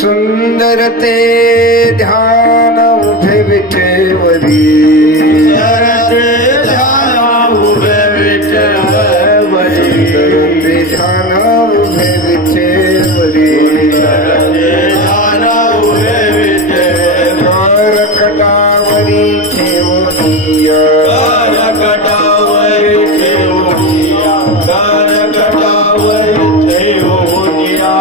सुंदर ते ध्यान उभे विठेवरी ध्यान उभे विठेवरी ध्यान उभे विठेवरी ध्यान उभे विठेवरी कटावरी ठेवनिया कटावरी ठेवनिया कटावरी ठेवनिया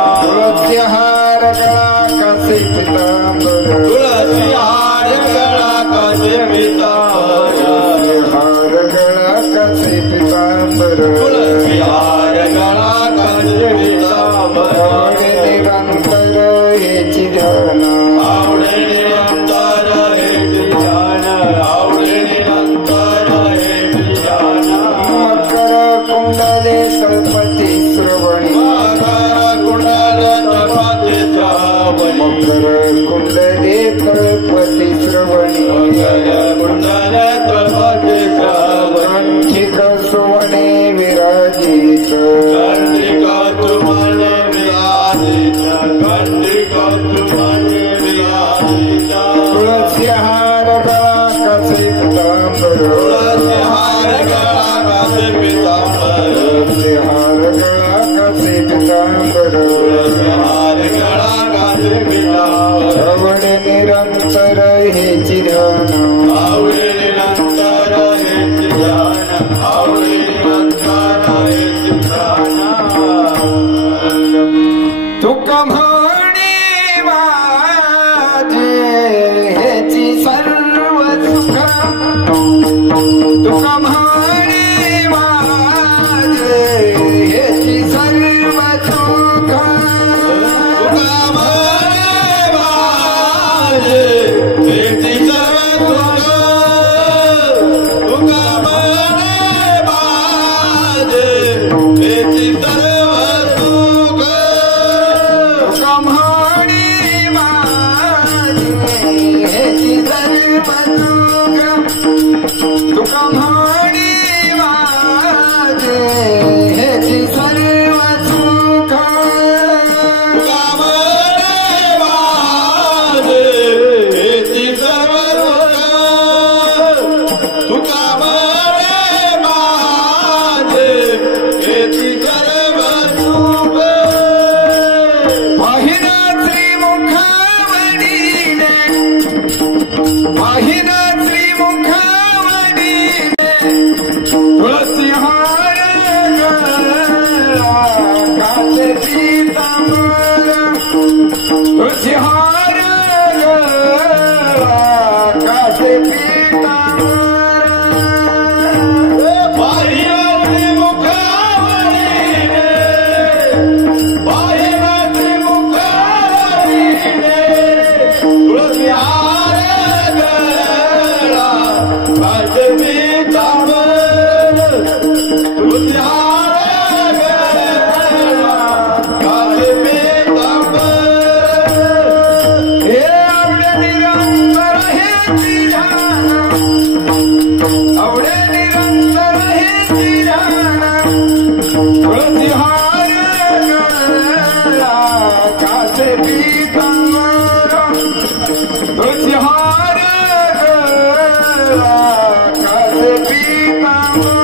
हार गळा कसे पितांबर तुळसी हार गळा कसे पितांबर हार गळा कसे पितांबर तुळसी हार गळा कसे पितांबर आवडे निरंतर हेची ध्यान आवडे निरंतर हेची ध्यान आवडे निरंतर हेची ध्यान मकर कुंडले तळपती श्रवणी मकर कुंडले मकर कुंडले तळपती श्रवणी कंठिक सुवणे विराजित कंठिक सुवणे विराजित कंठिक सुवणे विराजित तुळसी हार गळा कसे पितांबर तुळसी हार गळा कसे पितांबर तुळसी हार गळा कसे पितांबर तुळसी हार गळा आवडे निरंतर हेची ध्यान आवडे निरंतर हेची ध्यान आवडे निरंतर हेची ध्यान तुका म्हणे माझे हेची सर्व सुख तुका म्हणे माझे हेची सर्व सुख तुका म्हणे माझे हेची सर्व सुख तुका म्हणे माझे हेची सर्व सुख तुका म्हणे माझे हेची सर्व सुख पाहिना श्रीमुखावरीने पाहिना तुळसी हार गळा कसे पितांबर तुळसी हार गळा कसे पितांबर पाहिना त्रिमुखावरीने पाहिना त्रिमुखावरीने तुळसी हार गळा कसे पितांबर तुझे हार गळा कसे पितांबर हे आवडे निरंतर हेची ध्यान आवडे निरंतर हेची ध्यान तुझे हार गळा कसे पितांबर तुझे हार गळा कसे पितांबर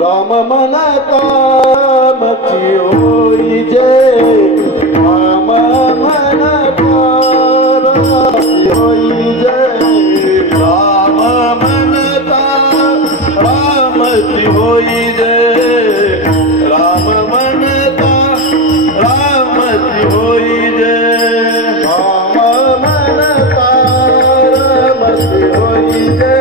राम मन काम होई जे राम मन काम होई जे राम मन राम होई जे राम मन राम होई जे राम मन राम होई जे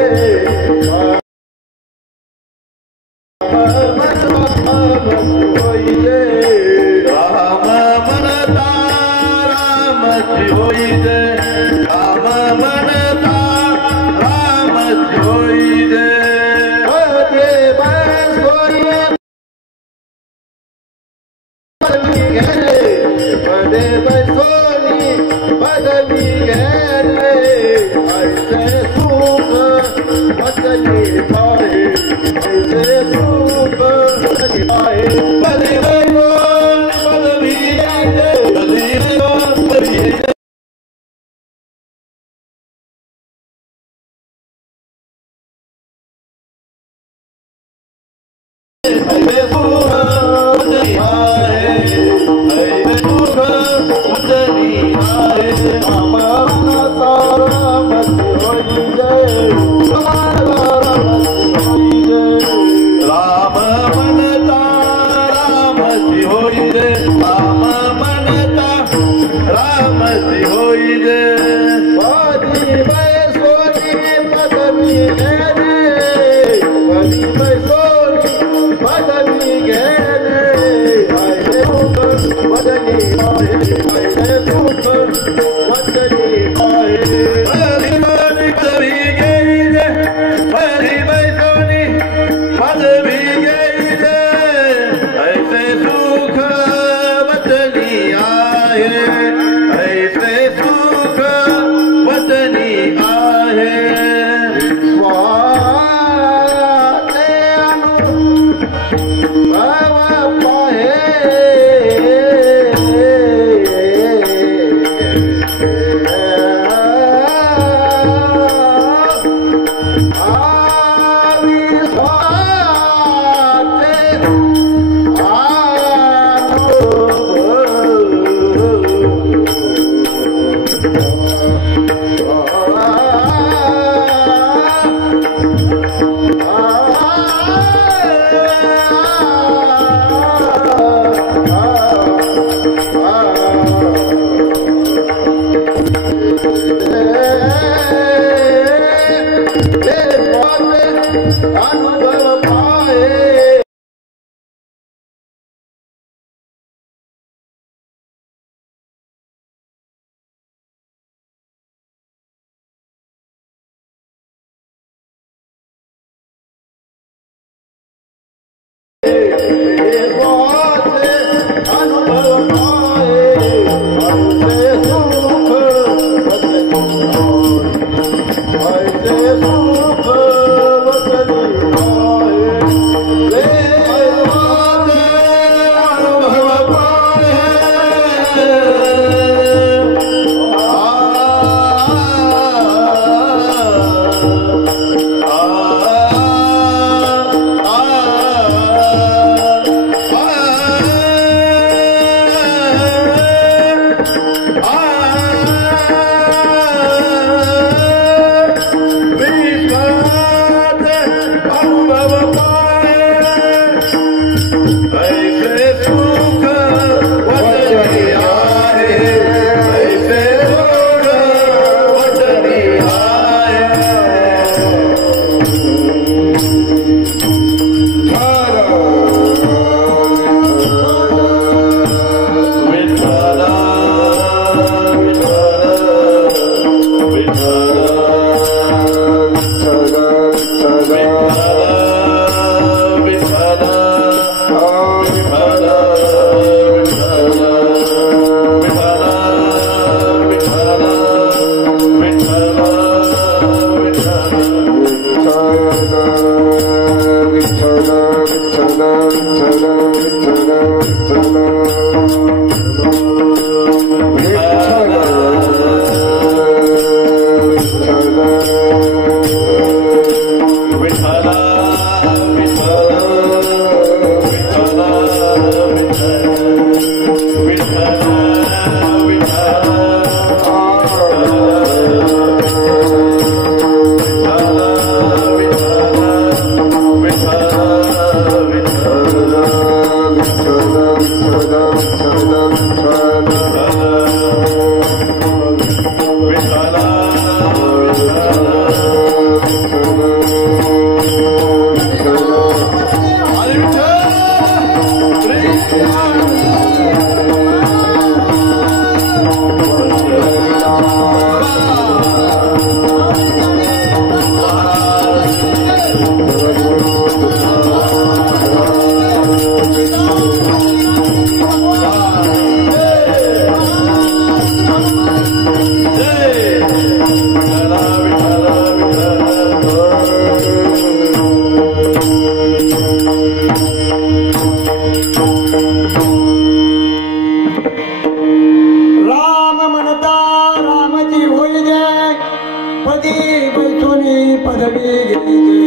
पदवी घेतली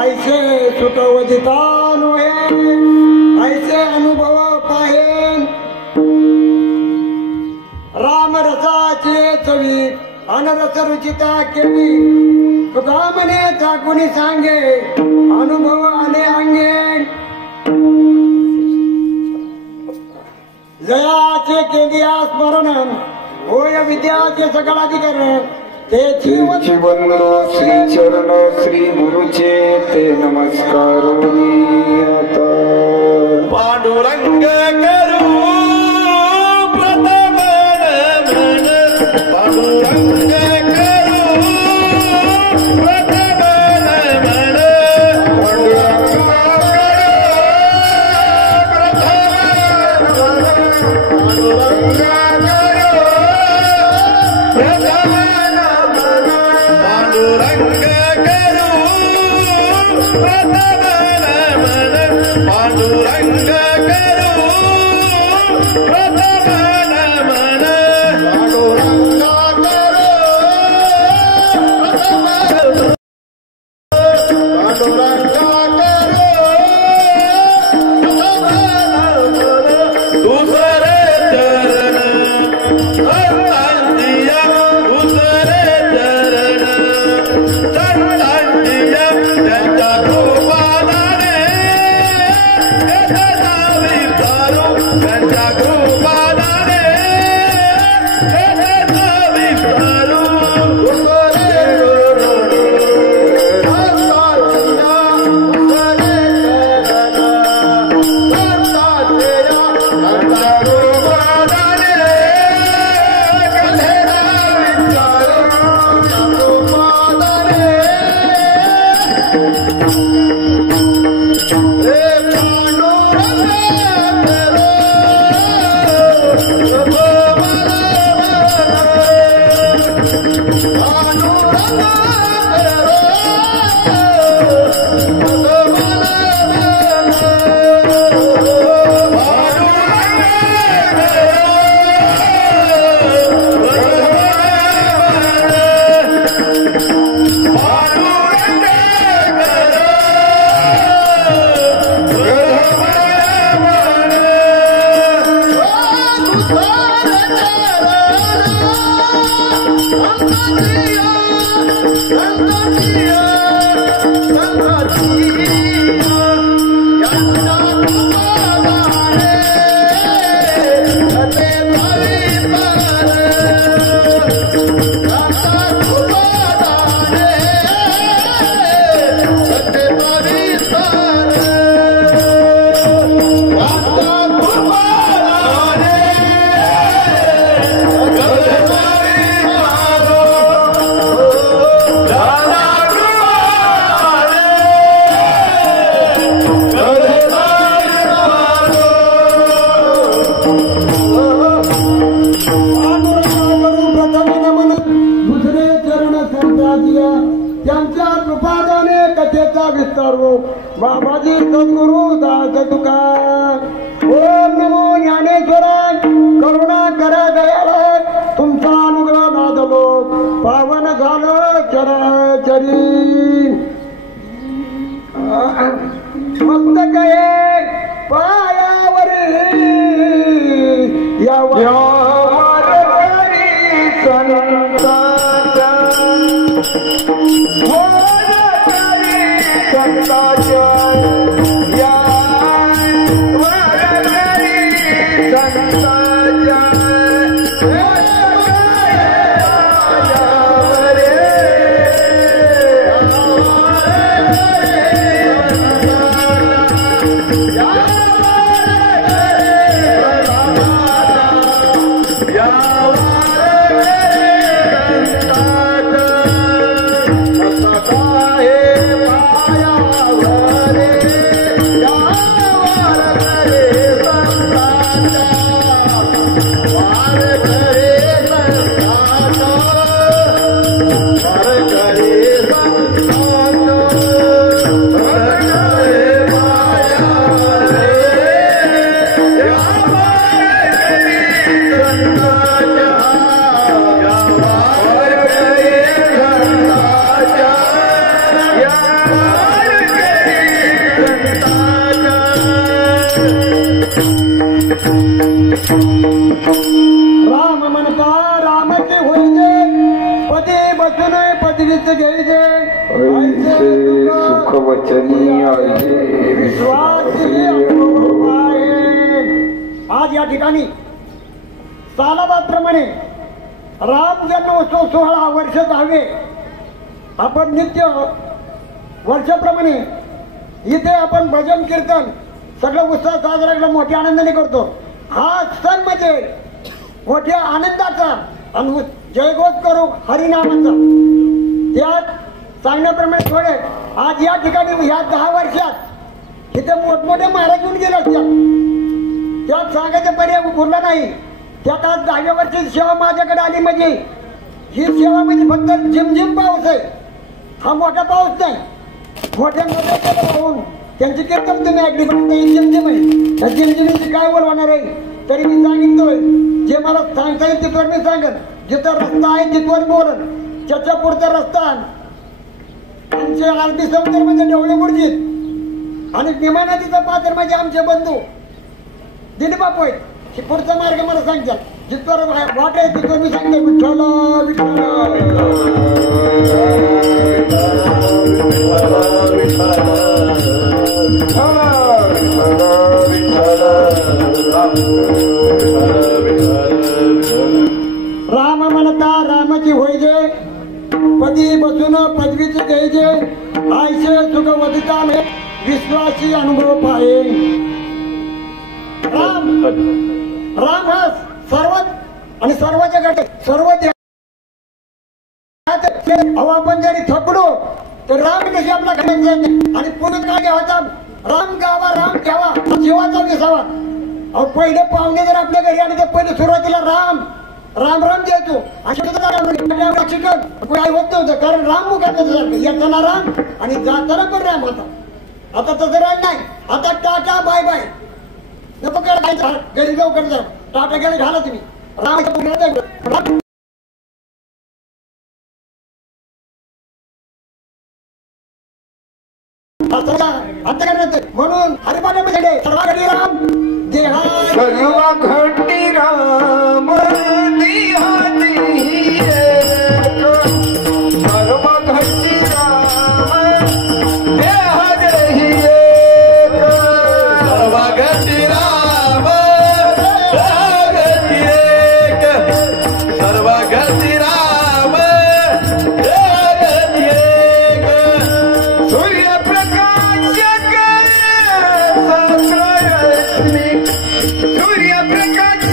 ऐसे सुख वदितानु ऐसे अनुभव पाहेन राम रसाचे चवी अनरस रुचिता केली तुका म्हणे चाकुनी सांगे अनुभव आले अंगे जयाचे केली स्मरण होय विद्याचे सकलाधिकरण ते जीवन श्री चरण श्री गुरुचे ते नमस्कार पांडुरंग करू प्रथम नमन पांडुरंग करू प्रथम नमन बाबाजी सद्गुरु दास तुका ओम नमो ज्ञानेश्वर करुणा करा दयाला तुमचा अनुग्रह लादलो पावन झालं चराचरी मस्तक पायावरी बसून पदवीच घ्यायचे ऐसे सुखवचनी आहे विश्वासी अनुभव आहे. आज या ठिकाणी सालाबादप्रमाणे राम जन्मोत्सव सोहळा वर्ष 10वे आपण नित्य वर्षाप्रमाणे इथे आपण भजन कीर्तन सगळं उत्साह साजरा केला मोठ्या आनंदाने करतो. हा सण म्हणजे मोठ्या आनंदाचा आणि जयघोष करू हरिनामाचा. त्यात सांगण्याप्रमाणे थोडे आज या ठिकाणी ह्या 10 वर्षात इथे मोठमोठे महाराज येऊन गेले असतात. त्यात सांगायचं पर्याय उरला नाही. त्यात आज 10व्या वर्षी सेवा माझ्याकडे आली म्हणजे ही सेवा म्हणजे फक्त झिमझिम पाऊस आहे. हा मोठा पाऊस नाही. मोठ्या नद्या पाहून त्यांची कीर्तन तुम्ही ऐकली पण झिमझिम आहे. त्या झिमझिमीची काय बोलवणार आहे तरी मी सांगितलोय. जे मला सांगता येईल तिथवर मी सांगत. जिथं रस्ता आहे तिथवर बोलत. त्याच्या पुढचा रस्ता आमचे अरबी समुद्र म्हणजे डोळे बुडजीत आणि भीमा नदीचा पात्र म्हणजे आमचे बंधू दिलीबापू आहेत. की पुढचा मार्ग मला सांगतात. जिथवर वाट आहे तिथवर मी सांगते विठ्ठल राम म्हणता रामाची होय जे पदी बसून पदवीचे घ्यायचे आयशे सुख वदिता मे विश्वासी अनुभव पाहे. राम हा सर्वात आणि सर्वाच्या गट सर्व आपण जरी थकलो तर राम कशी आपला घालायचं आणि पुन्हा काय घ्यावाचा राम गावा राम घ्यावा जीवाचा विसावा. अहो पहिले पाहुणे जर आपल्या घरी आले तर पहिले सुरुवातीला राम राम राम द्यायचो. चिकन काही होत नव्हतं कारण राम मुखात येताना राम आणि जाताना पण राम होता. आता तसं राम नाही. आता टाटा बाय बाय नको करायचं घरी जाऊ कर जा टाटा गेले घाला तुम्ही राम आता करण्यात म्हणून हरिपाठामध्ये सर्व घडी राम देहा सर्व घटी राम देहाती सर्व घटी राम देहाती सर्व घटी राम देहाती सर्व घटी राम देहाती सूर्यप्रकाश सूर्यप्रकाश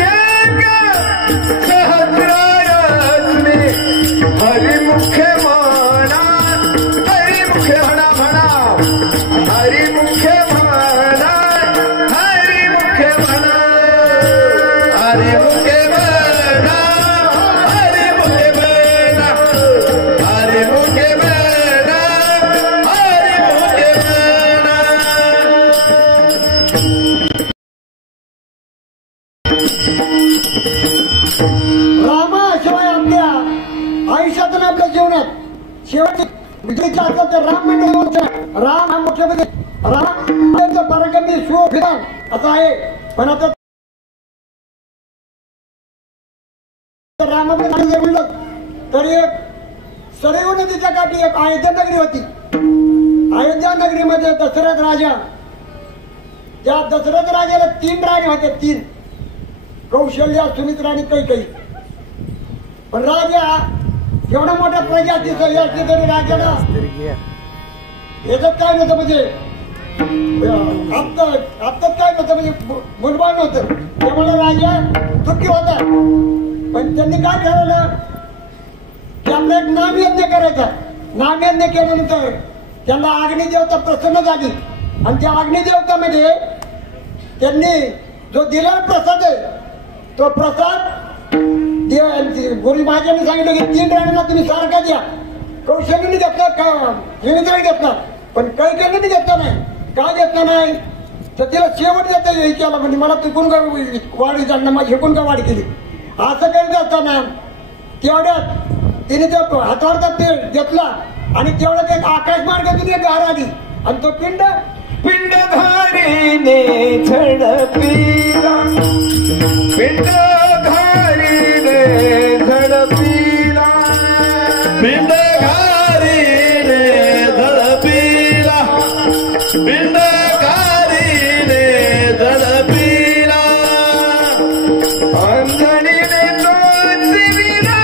सहस्रारश्मी हरिमुख म्हणा हरिमुख म्हणा म्हणा हरिमुख म्हणा हरिमुख म्हणा हरिमुख म्हणा हरिमुख म्हणा हरिमुख म्हणा हरिमुख म्हणा. रामाशिवाय आपल्या आयुष्यात आणि आपल्या जीवनात शेवटी विजयचा असला तर राम म्हणजे राम हा मोठ्यामध्ये राम पराक्रमी सुविधान असं आहे. पण आता रामाकडे म्हणलं तरी एक सरयू नदीच्या काठी एक अयोध्या नगरी होती. अयोध्या नगरीमध्ये दशरथ राजा त्या दशरथ राजाला 3 राणी होत्या. 3 कौशल्या सुमित्रा आणि कैकेयी. पण राजा एवढा मोठा प्रजातीचा असली तरी राजाला याच्यात काय नव्हतं म्हणजे आत्ताच काय नव्हतं म्हणजे मुलबाळ नव्हतं. त्यामुळे राजा दुःखी होता. पण त्यांनी काय ठरवलं की आपला एक नामयज्ञ करायचा. नामयज्ञ केल्यानंतर त्यांना अग्निदेवता प्रसन्न झाली आणि त्या अग्निदेवतामध्ये त्यांनी जो दिलेला प्रसाद आहे तो प्रसाद गुरु महाराजांनी सांगितलं की 3 राणीला तुम्ही सारखा द्या. कौशल्याने घेतला का सुमित्राने घेतला पण कैकेयीने घेतला नाही. का घेतला नाही तर तिला शेवट देता येईल केला म्हणजे मला चुकून का वाढी जाणं माझी हेकून का वाढ केली असं करीत असताना तेवढ्यात तिने तो हातावरचा तेल घेतला आणि तेवढ्यात एक आकाश मार्गातून एक गार आली आणि तो पिंड पिंडधारीने झडपिला पिंडधारीने झडपिला पिंड घारी रे धडपीला पिंड घारी रे धडपीला अंजनीने तो सेविला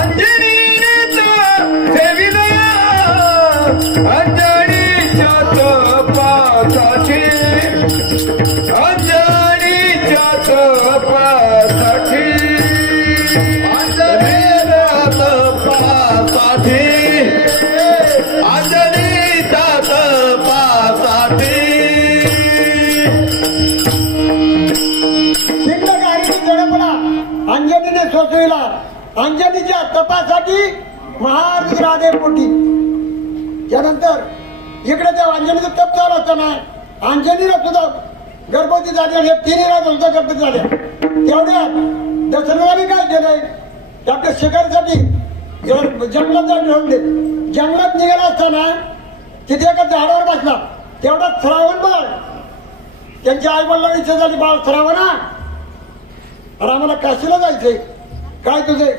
अंजनीने तो सेविला अंजनीच्या तपासाठी अंजनीच्या तपासाठी अंजनीच्या तपासाठी पिंड गाडीची जडपला अंजनीने सोसविला अंजनीच्या तपासाठी महारुद्रादे पोटी. त्यानंतर इकडे त्या अंजनीचं तप चालू असताना अंजनीला सुद्धा गर्भवती झाली आणि तिन्ही राज सुद्धा गर्भवती झाल्या. तेवढ्यात दशरथाने काय केलंय आपल्या शिकारीसाठी जंगलात जाऊन ठेवले. जंगलात निघाला असताना तिथे एका झाडावर बसला. तेवढ्यात श्रावण बाळ त्यांच्या आई वडिलांना इच्छा झाली बाळ श्रावणा अरे आम्हाला काशीला जायचंय काय तुझे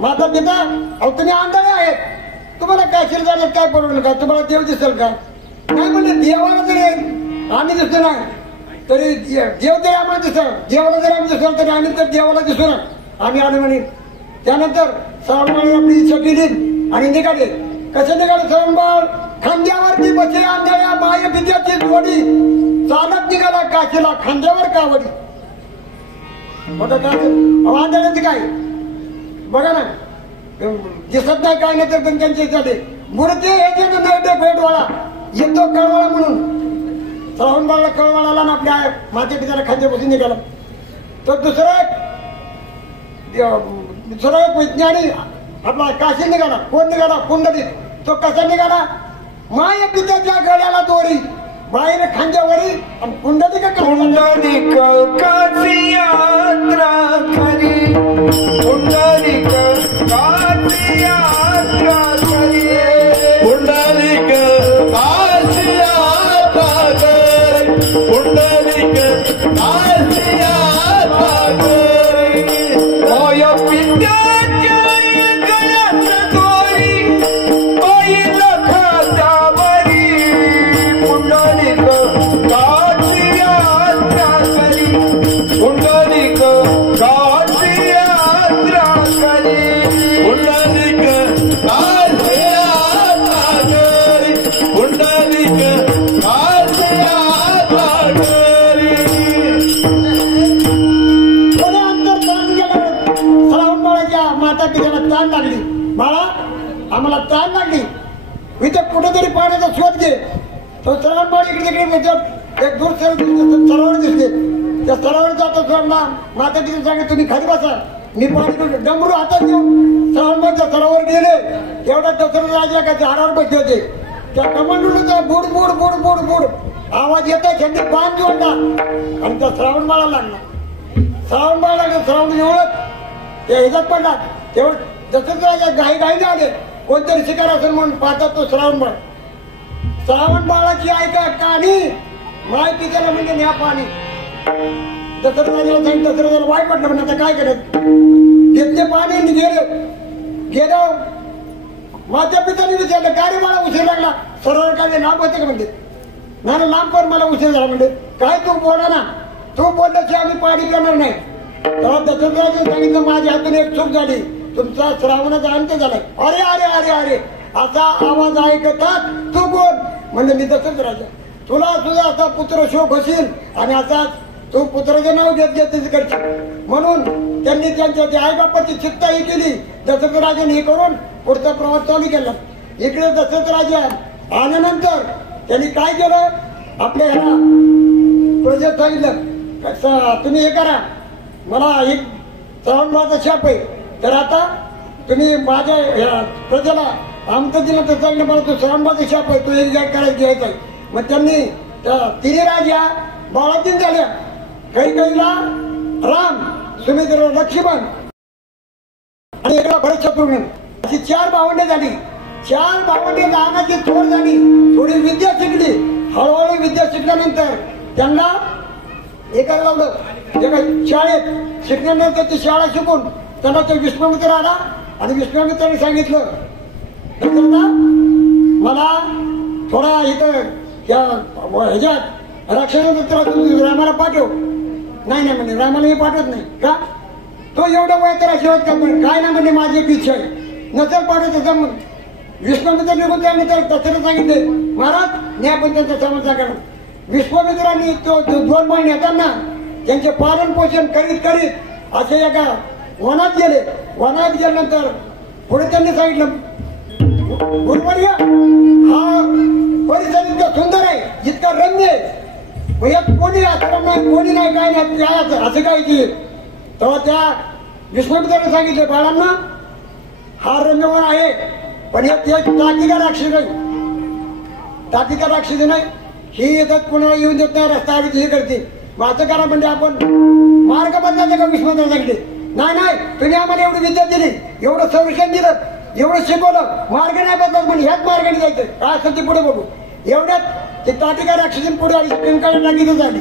माता पिता अहो तुम्ही आंधळे आहेत तुम्हाला काशीला जाण्यात काय परवडलं का तुम्हाला देव दिसेल का नाही म्हणले देवाला जरी आम्ही दिसतो नाही तरी देव जरी आम्हाला दिसलं देवाला जरी आम्ही दिसलो तरी आम्ही तर देवाला दिसू ना आम्ही आलो म्हणे. त्यानंतर श्रावणबाळ आपली इच्छा केली आणि निघाले. कसे निघाले श्रावणबाळ खांद्यावरती बसले आंधळ्या माय पित्याची जोडी चालत निघाला काशीला खांद्यावर कावडी. बघा काय आंधळ्यांचे काय बघा ना दिसत नाही काय नाही तर पण त्यांचे झाले मूर्ती हे नैवे भेटवाळा येतो कळवाळा म्हणून श्रावणबाळला कळवाळाला ना आपल्या माते पित्याला खांद्या बसून निघाला. तो दुसरा एक विज्ञानी आपला काशी निघाला. कोण निघाला पुंडलिक. तो कसा निघाला माय पित्याच्या गळ्याला दोरी बाहेर खांद्यावरी आणि पुंडलिक पुंडलिक काशी यात्रा करी पुंडलिक काशी यात्रा करी पुंडलिक काशी यात्रा करी पुंडलिक काशी यात्रा करी माय पित्याच्या गळ्यात दोरी बैल खांद्यावरी पुंडलिक काशी यात्रा करी पुंडलिक काशी यात्रा करी पुंडलिक काशी यात्रा करी पुंडलिक काशी यात्रा करी. थोड्या अंतर चालून गेल्यावर श्रावणबाळाच्या माता पित्याला ताण लागली. बाळा आम्हाला ताण लागली इथे कुठेतरी पाण्याचा शोध घे. तो श्रावणबाळ इकडे तिकडे एक दूर सरोवर दिसते त्या सरोवर जातो श्रावणला माता पिता सांगे तुम्ही खाली बसा मी पाणी डमरू हातात घेऊन श्रावणबाळच्या सरोवर गेले. तेवढ्या दशरथ राजा का झाडावर बसले होते. त्या कमांडूचा बुड बुड बुड बुड बुड आवाज येतो त्यांनी बाण जोडला आणि त्या श्रावणबाळाला लागला. श्रावणबाळ लागला श्रावण एवढत त्या ह्याच्यात पडला तेवढं दशरथ राजा घाई घाईने आले. कोणतरी शिकार असेल म्हणून पाहतात तो श्रावणबाळ. श्रावणबाळाची ऐका कहाणी माय पित्याला म्हणजे न्या पाणी. दशरथ राजाला सांगितलं दशरथ राजाला वाईट वाटलं म्हणजे आता काय करत घेतले पाणी आणि गेलो माझ्या पित्याने विचारलं काय रे मला उशीर लागला. सरोवर काय लांब होते का म्हणते नाही लांब पण मला उशीर झाला म्हणजे काय तू बोला ना तू बोलल्याची आम्ही पाणी करणार नाही. तेव्हा दशरथ राजाने सांगितलं माझ्या हातून एक चूक झाली तुमचा श्रावणाचा अंत झालाय. अरे अरे अरे अरे असा आवाज ऐकतात तू कोण म्हणजे मी दशरथ राजा तुला सुद्धा असा पुत्र शोक होशील आणि असा तू पुत्राचं नाव घेत घेत करशील म्हणून त्यांनी त्यांच्या आई बापाची चित्ताही केली. दशरथ राजाने हे करून पुढचा प्रवास चालू केला. इकडे दशरथ राजा आल्यानंतर त्यांनी काय केलं आपल्या ह्याला प्रजेत सांगितलं तुम्ही हे करा मला एक श्रावणबाळाचा शाप आहे तर आता तुम्ही माझ्या प्रजेला आमचं दिलं तर चांगलं मला तो श्रावणबाळाचा शाप आहे तो एक जाग करायला घ्यायचा आहे. मग त्यांनी तिन्ही राजा बाळातीन झाल्या. कैकेयीला राम सुमित्रा लक्ष्मण आणि एका भरत शत्रुघ्न अशी 4 भावंडे झाली. 4 भावंडे लहानाची थोड झाली थोडी विद्या शिकली. हळूहळू विद्या शिकल्यानंतर त्यांना एका लावलं एका शाळेत शिकल्यानंतर ती शाळा शिकून त्यांना तो विश्वामित्र आला आणि विश्वामित्राने सांगितलं दशरथा मला थोडा इथं ह्याच्यात राक्षसाचा रामाला पाठव. नाही म्हणे रामाला मी पाठवत नाही. का? तो एवढा वयाचा आशीर्वाद करतो. काय ना म्हणजे माझी एक इच्छा आहे नसेल पाठवत असं विश्वामित्र निघून त्याने तर दशरथ सांगितले महाराज न्याय पण त्यांचा समजला करा. विश्वामित्रांनी तो 2 महिने येताना त्यांचे पालन पोषण करीत करीत असे एका वनात गेले. वनात गेल्यानंतर पुढे त्यांनी सांगितलं गुरुवर्य हा परिसर इतका सुंदर आहे जितका रम्य आहे यात कोणी आश्रम नाही कोणी नाही काय नाही काय असं काय की तेव्हा त्या विश्वामित्राने सांगितले बाळांना हा रम्यवन आहे पण यात एक टाकीका राक्षस नाही. टाकीका राक्षस नाही ही येतात कोणाला येऊन देत नाही रस्ता हे करते. असं करा म्हणजे आपण मार्ग बदलायचा का विश्वामित्राने सांगितले नाही तुम्ही आम्हाला एवढी विद्या दिली एवढं संरक्षण दिलं एवढं शिकवलं मार्ग नाही बदलत म्हणजे ह्याच मार्गाने जायचं काय असेल ते पुढे बघू. एवढ्यात ते टाटिका राक्षसीन पुढे आली टाकीचं झाली.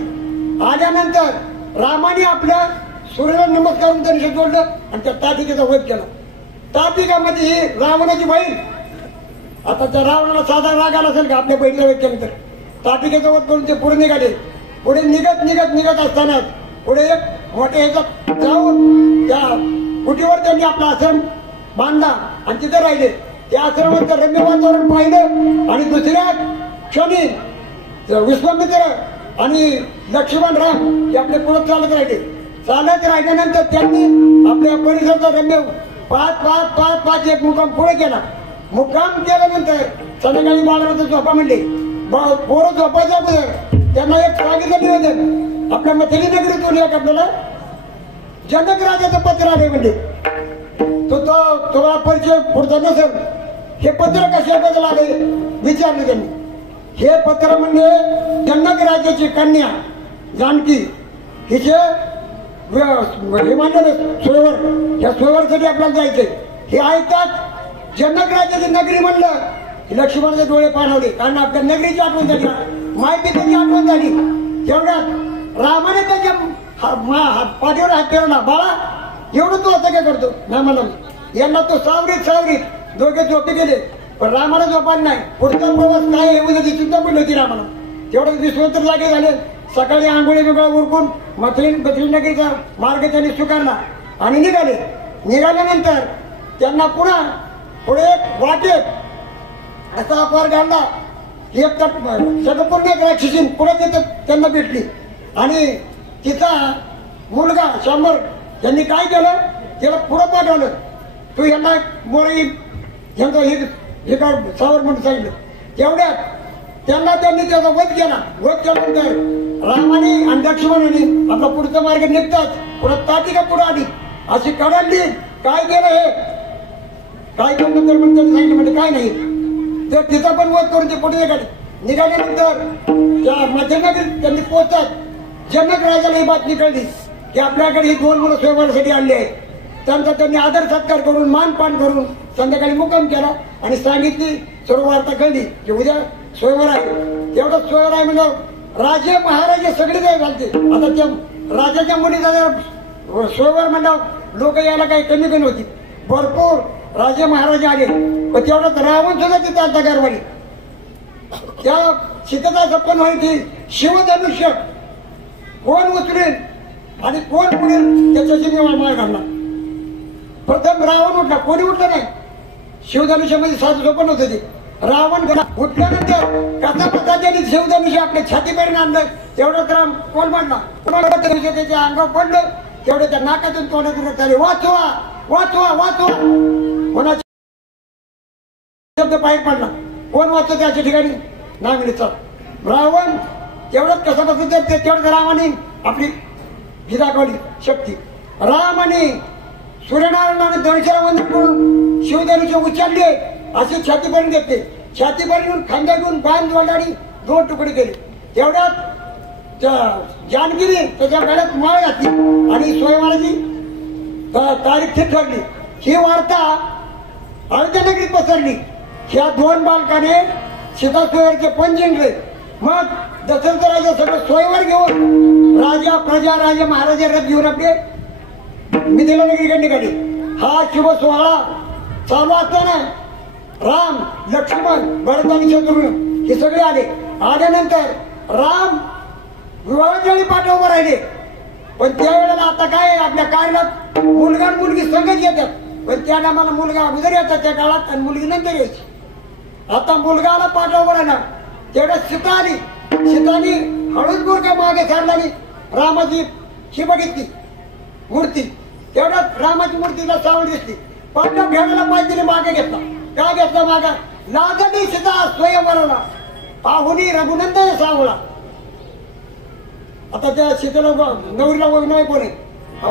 आल्यानंतर रामाने आपल्या सूर्याला नमस्कारून त्यांनी जोडलं आणि त्या टाटिकेचा वध केला. टाटिकामध्ये ही रावणाची बहीण आता त्या रावणाला साधा राग आला असेल का आपल्या बहिणीला वध केल्यानंतर टाटिकेचा वध करून ते पुढे निघाले. पुढे निघत असताना पुढे एक मोठ्या ह्याच्यात जाऊन त्या कुटीवर त्यांनी आपला आश्रम बांधला आणि तिथे राहिले. त्या आश्रमात रम्य वातावरण पाहिलं आणि दुसऱ्या क्षणी विश्वामित्र आणि लक्ष्मण राम हे आपले पुढे चालत राहिल्यानंतर त्यांनी आपल्या परिसराचा रम्य पाच एक मुक्काम पुढे केला. मुक्काम केल्यानंतर संध्याकाळी बाळाला झोपा म्हणले. पोरं झोपायच्या अगोदर त्यांना एक सांगितलं निवेदन आपल्या मथली नगरीतून एक आपल्याला जनक राजाचं पत्र आले म्हणजे तो तुम्हाला परिचय पुढचा नसेल. हे पत्र कशाबद्दल आले विचारले त्यांनी. हे पत्र म्हणजे जनक राजाची कन्या जानकी हिचे हे मांडले सोयवर या सोयवरसाठी आपल्याला जायचंय. हे ऐकतात जनक राजाची नगरी म्हणलं लक्ष्मणाचे डोळे पाणवले कारण आपल्या नगरीची आठवण झाली माहिती त्याची आठवण झाली. तेवढ्यात रामाने त्याच्या पाठीवर हात फिरवला बाळा एवढं तू असं काय करतो नाही म्हणा यांना तो सावरीत दोघे झोपे गेले पण रामाला झोपायला नाही. पुढचा प्रवास काय येऊ नये चिंता पडली होती रामाला. तेवढं विश्वंतर जागे झाले. सकाळी आंघोळी वेगळा उरकून मथली नगरीचा मार्ग त्यांनी स्वीकारला आणि निघाल्यानंतर त्यांना पुन्हा पुढे एक वाटेत असा अपार घालला एक सगपूर्ण एक राक्षसी पुढे तिथं त्यांना भेटली आणि तिचा मुलगा शांबर यांनी काय केलं त्याला पुढं पाठवलं. तू यांना मोरी यांचा हे काय सावर म्हणून सांगितलं. तेवढ्यात त्यांनी त्याचा वध केल्यानंतर रामाने आणि लक्ष्मणाने आपला पुढचा मार्ग निघताच पुढे ताटिका पुढे आली अशी कडाडली. काय केलं हे काय केलं तर पण त्यांनी सांगितलं म्हणजे काय नाही तर तिचा पण वध करून ते पुढे निघाल्यानंतर त्या मध्यनगरीत त्यांनी पोहोचतात जनक राजाला ही बातमी कळली की आपल्याकडे ही 2 मुलं स्वयंवरासाठी आणली आहेत. त्यांचा त्यांनी आदर सत्कार करून मानपान करून संध्याकाळी मुक्काम केला आणि सांगितली सर्व वार्ता कळली की उद्या स्वयंवर आहे. तेवढं स्वयंवर आहे म्हणजे राजे महाराजे सगळे काय घालते. आता त्या राजाच्या मुली स्वयंवर म्हणल्यावर लोक यायला काही कमी होती. भरपूर राजे महाराजे आले पण तेवढं रावण सुद्धा तिथे आता गरवाली. त्या सीतेचा सपन व्हायची शिवधनुष्य कोण उचलेल आणि कोण पुढील त्याच्याशी मी माळ घालणार. प्रथम रावण उठला कोणी उठलं नाही. शिवधनुष्यामध्ये साधू सोपन होत ते रावण उठल्यानंतर कसा कसा त्यांनी शिवधनुष्य आपल्या छातीपर्यंत आणलं. तेवढं राम कोण मांडला त्याच्या अंगावर पडलं तेवढं त्या नाकातून तोंडातून चाले वाचवा वाचवा वाचवा कोणाचा शब्द बाहेर पडला. कोण वाचतो त्याच्या ठिकाणी नागरीचा रावण तेवढंच कसा बसून तेवढंच रामाने आपली ही दाखवली शक्ती. रामाने सूर्यनारायणाने धनुष्याला वंदन करून शिवधनुष्य उचलले अशी छातीपर्यंत घेतले. छातीपर्यंत खांद्या घेऊन बांध जोडली 2 तुकडे केले. तेवढ्यात जानकीने त्याच्या गळ्यात माळ घातली आणि स्वयंवराची तारीख ठीक ठरली. ही वार्ता अयोध्यानगरीत पसरली. ह्या 2 बालकाने सीता स्वयंवरचे पण जिंकले. मग दशरथ राजा सगळं स्वयंवर घेऊन राजा प्रजा राजा महाराजा रथ घेऊन आपले मिथिला नगरीकडे निघाले. हा शुभ सोहळा चालू असताना राम लक्ष्मण भरत आणि शत्रुघ्न हे सगळे आले. आल्यानंतर राम विवाहाच्या वेळी पाठवून राहिले. पण त्यावेळेला आता काय आहे, आपल्या कार्यात मुलगा आणि मुलगी संगत येतात. पण त्या टायमाला मुलगा अगोदर येतात त्या काळात आणि मुलगी नंतर यायची. आता मुलगाला पाठवून राहिला तेवढ्यात सीता आली. सीतानी हळूच मुलगा मागे सारला आणि रामाची ही बघितली मूर्ती. तेवढ्यात रामाची मूर्तीला सावळ दिसली. पाठव घ्यायला पाहिजे मागे घेतला. काय घेतला मागा लाजली सीता स्वयंवराला पाहुणी रघुनंदन सावळा. आता त्या सीतेला नवरीला वगैरे कोण आहे.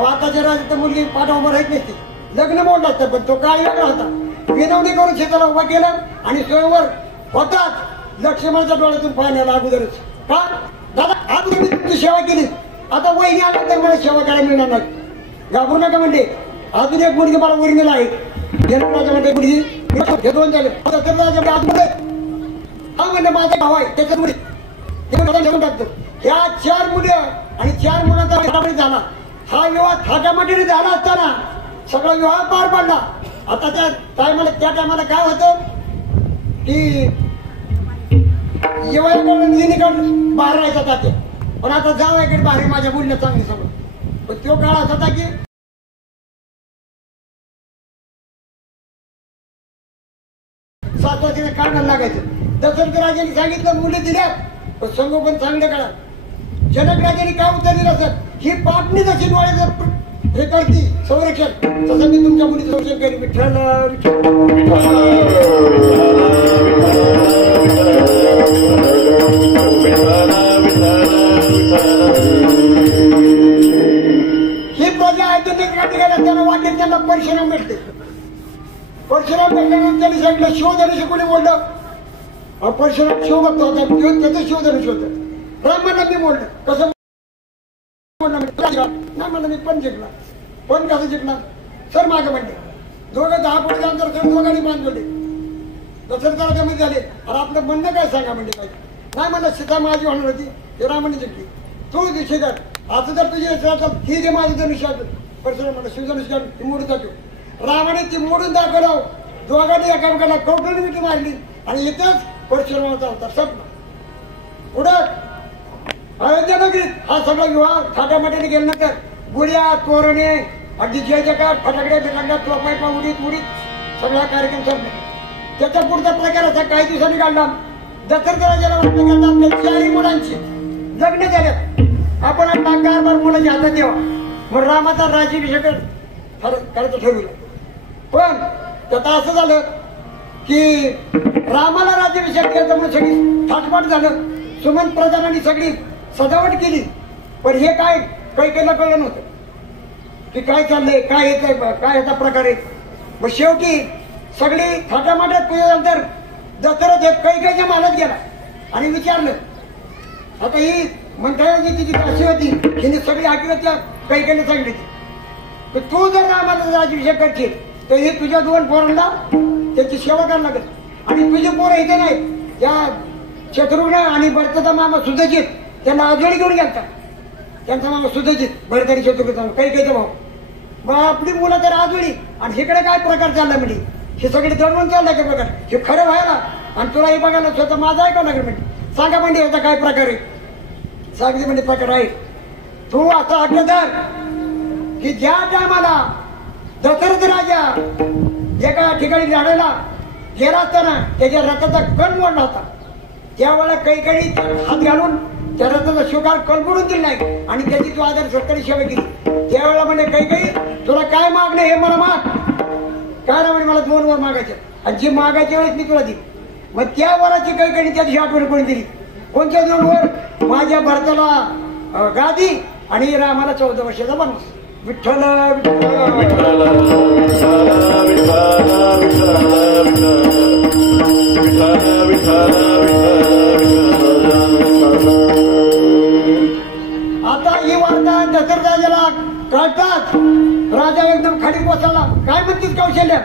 आताच्या राजात मुलगी पाठवा उभं राहत नसते. लग्न मोडलं असतं पण तो काळ वेगळा होता. विनवणी करून सीतेला उभा केलं आणि स्वयंवर होताच लक्ष्मणाच्या डोळ्यातून पाहण्याला अगोदरच का दादा आज मी तुमची सेवा केली. आता वहिनी आला तर मला सेवा करायला मिळणार नाही. घाबरू नका म्हणजे अजून एक मुलगी मला उर्मिला आहे. जनराजा म्हणजे मुलगी हे दोन झाले. हा म्हणजे माझा भाव आहे त्याच्यात मुली घेऊन टाकतो. या 4 मुली आणि 4 मुलांचा थाटामाटी झाला. हा विवाह थाटामाटीने झाला असताना सगळा विवाह पार पडला. आता त्या टायमाला काय होतं की येवाकडून बाहेर राहायचा जाते. पण आता जावयाकडे बाहेर माझ्या मुलीला चांगली समज. पण तो काळ असा होता की सासवासीने काढायला लागायचं. दशरथ राजांनी सांगितलं मुली दिल्यात पण संगोपन चांगलं करा. जनक राजांनी काय उत्तर दिलं सर ही पापणी जशी डोळ्याचं हे करती संरक्षण तसं मी तुमच्या मुलीचं संरक्षण करेन. ही प्रजा ऐतिहासिक गेल्या त्यांना वाटेल त्यांना परशुराम भेटते. परशुराम भेटल्यानंतर त्यांनी सांगितलं शिवधनुष्य कोणी बोललं. परशुराम शिव भक्त होता त्याचं शिवधनुष्य होतं. रामाला मी बोललं कसं नाही म्हणलं मी पण जिंकला. पण कसं जिंकला सर मागे म्हणले दोघं 10 फूट अंतर सर दोघांनी मान जोडले. दशरथाला कमी झाले. अरे आपलं म्हणणं काय सांगा म्हणजे काय नाही म्हणलं सीता माझी होणार होती ते रामाने जिंकली. तू दिशे कर आता जर तुझी ही जे माझं धनुष्य परशुराम म्हणलं शिवधनुष्य ती मोडून दाखव. रामाने ती मोडून दाखवलं. दोघांनी एकामेकाला कवटून मिठी मारली आणि इथंच परशुरामाचा अवतार संपला. पुढं अयोध्या नगरीत हा सगळा विवाह थाटामाट्याने गेल्यानंतर गुढ्या तोरणे अगदी जय जयकार फटाकडे बिटाकडे तोफा उडीत सगळा कार्यक्रम संपला. त्याचा पुढचा प्रकार असा काही दिवसांनी काढला. दशरथ राजाला वाटलं की आता आपल्या 4 मुलांची लग्न झाल्यात आपण आता कारभार मुलाच्या हातात द्यावा. मग रामाचा राज्याभिषेक करायचं ठरवलं. पण त्यात असं झालं की रामाला राज्याभिषेक केला म्हणून सगळी थाटमाट झालं. सुमंत प्रधानांनी सगळी सजावट केली. पण हे काय काही कळलं नव्हतं की काय चाललंय काय याचा प्रकार आहे. मग शेवटी सगळी थाटामाटात पूजेनंतर दशरथ हे कैकेयीच्या महालात गेला आणि विचारलं. आता ही मंथराची तिची काशी होती हिने सगळी आठवत कैकेयीने सांगितली की तू जर रामाला राज्याभिषेक करशील तर हे तुझ्या 2 पोरांना त्याची सेवा करायला लागेल. आणि तुझे पोरं इथे नाही या शत्रुघ्न आणि भरताचा मामा सुधजित त्यांना आजोळी घेऊन गेलता. त्यांचा मामा सुधजित भरत आणि शत्रुघ्न कैकेयीचा भाऊ. मग आपली मुलं तर आजोळी आणि इकडे काय प्रकार चालला म्हणजे हे सगळे दडवून चालला का प्रकार हे खरं व्हायला आणि तुला हे बघायला स्वतः माझा ऐकावं लागेल म्हणजे सांगा म्हणजे याचा काय प्रकार आहे. सांगते म्हणजे प्रकार आहे. तू असा आज्ञाधार की ज्या टायमाला दशरथ राजा एका ठिकाणी लढायला गेला असताना त्याच्या रथाचा कण मोडला होता. त्यावेळेला कैकेयी हात घालून त्या रथाचा स्वीकार कलबुडून दिला नाही आणि त्याची तू आदर सरकारी सेवा केली. त्यावेळेला म्हणजे कैकेयी तुला काय मागणे हे मला माग काय ना म्हणजे मला 2 वर मागायचे आणि जे मागायच्या वेळेस मी तुला दिली. मग त्या वराची कैकेयी त्या दिवशी आठवण कोणी दिली. कोणत्या 2 वर माझ्या भरताला गादी आणि रामाला 14 वर्षाचा वनवास. विठ्ठल आता ही वार्ता दशरथ राजाला कळतात. राजा एकदम खाली कोसळला. काय म्हणतीस कौशल्य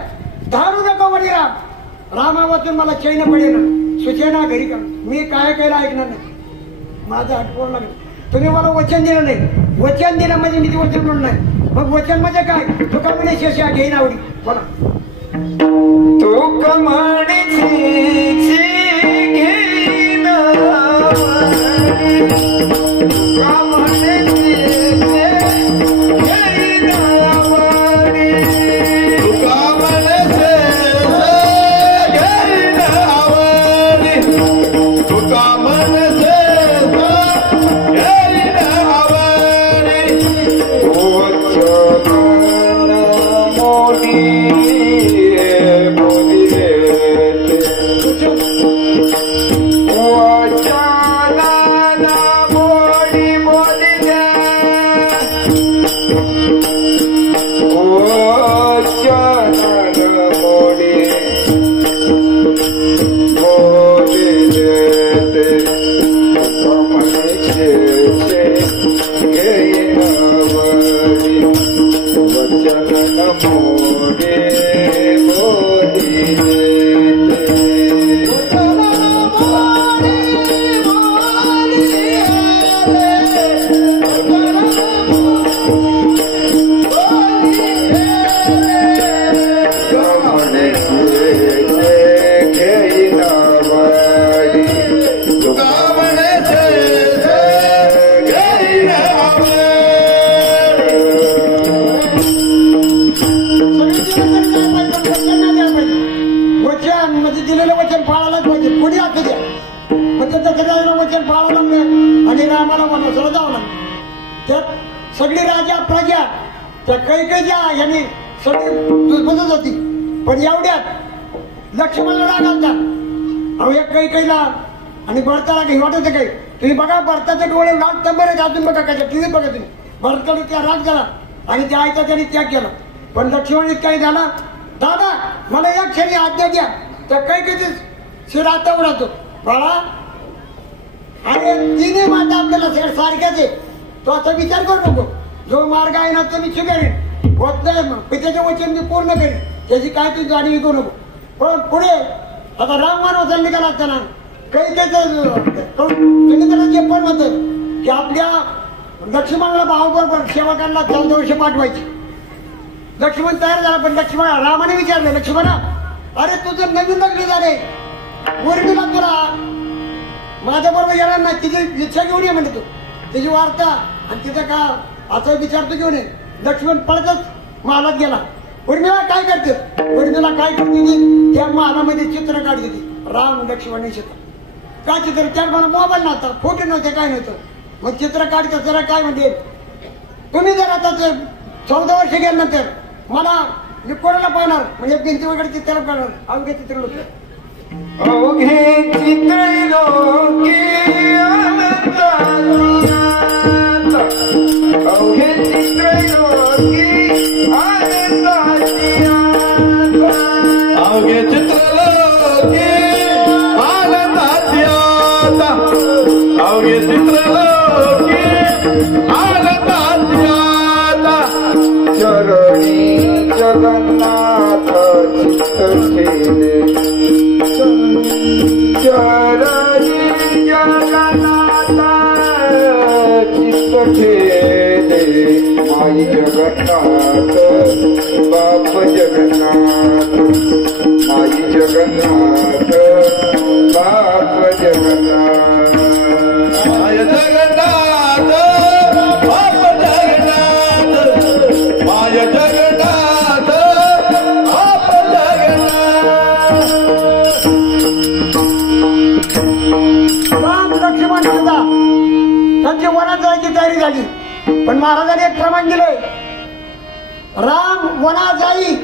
धारू नको म्हणे राम. रामा वाचून मला चैन पडेल सुचेना घरी कर मी काय केलं ऐकणार नाही. माझं हटवून लागलं. तुम्ही मला वचन दिलं नाही वचन दिलं म्हणजे निधी वचन म्हणून नाही. मग वचन म्हणजे काय? तुका म्हणे शेषा घेईन आवडी. बोला तुका म्हणे घेईन आवडी. तुका म्हणे घेईन आवडी. तुका म्हणे घेईन आवडी. तुका म्हणे घेईन आवडी. आणि रामाला वनवासाला जावं लागलं. त्यात सगळी राजा प्रजा त्या कैकेच्या यांनी सगळी दुसबदत होती. पण एवढ्यात लक्ष्मणला राग आलता. अहो या कैकेला आणि भरताला काही वाटत काही. तुम्ही बघा भरताचे डोळे लाट तंबर आहेत अजून बघा काय टीव्ही बघा तुम्ही. भरताने त्या राग झाला आणि त्या आईचा त्याने त्याग केला. पण लक्ष्मण काही झाला, दादा मला या क्षणी आज्ञा द्या. त्या कैकेचे शिर आता उडवतो. बाळा अरे तिन्ही माता आपल्याला सारख्याच आहे. तो असा विचार करू नको. जो मार्ग आहे ना तो मी स्वीकारेन. होत नाही पित्याचे वचन मी पूर्ण करेन. त्याची काय तू जाणीव करू नको. पण पुढे आता राम वनवासाला निघाला असताना काही तुम्ही त्याला जे पण म्हणतं की आपल्या लक्ष्मणाला भावाबरोबर सेवकांना 14 वर्ष पाठवायची. लक्ष्मण तयार झाला. पण रामाने विचारलं, लक्ष्मणा अरे तुझं नवीन लग्न झाले, उर्मिला तुला माझ्या बरोबर येणार नाही. तिची इच्छा घेऊन ये म्हणजे तू तिची वार्ता आणि तिचं का असं विचारतो घेऊन ये. लक्ष्मण पळतच महालात गेला. उर्मिला काय करते? उर्मिला काय करते? त्या महालामध्ये चित्र काढते ती. राम लक्ष्मण चित्र काय चित्र? त्यात मला मोबाईल नव्हता, फोटो नव्हते, काय नव्हतं. मग चित्र काढते. जरा काय म्हणते, तुम्ही जर आता 14 वर्ष गेल्यानंतर मला मी कोणाला पाहणार म्हणजे भिंती वगैरे चित्र काढणार. अवघे चित्र होतं. अवघे चित्रलोकी अवघे चित्रलोकी अवघे चित्रलोकी आनंदात्याता. अवघे चित्रलोकी आनंदात्याता. चरणी जगन्नाथ चित्त ठेले. चरणी जगन्नाथ चित्त ठेले. माई जगन्नाथ बाप जगन्नाथ. माई जगन्नाथ बाप जगन्नाथ. माय जगन्नाथ बाप जगन्नाथ. माय जगन्नाथ बाप जगन्नाथ. राम लक्ष्मण सीता त्यांची वनात जायची तयारी झाली. पण महाराजांनी एक प्रमाण दिलंय, राम वनात जाई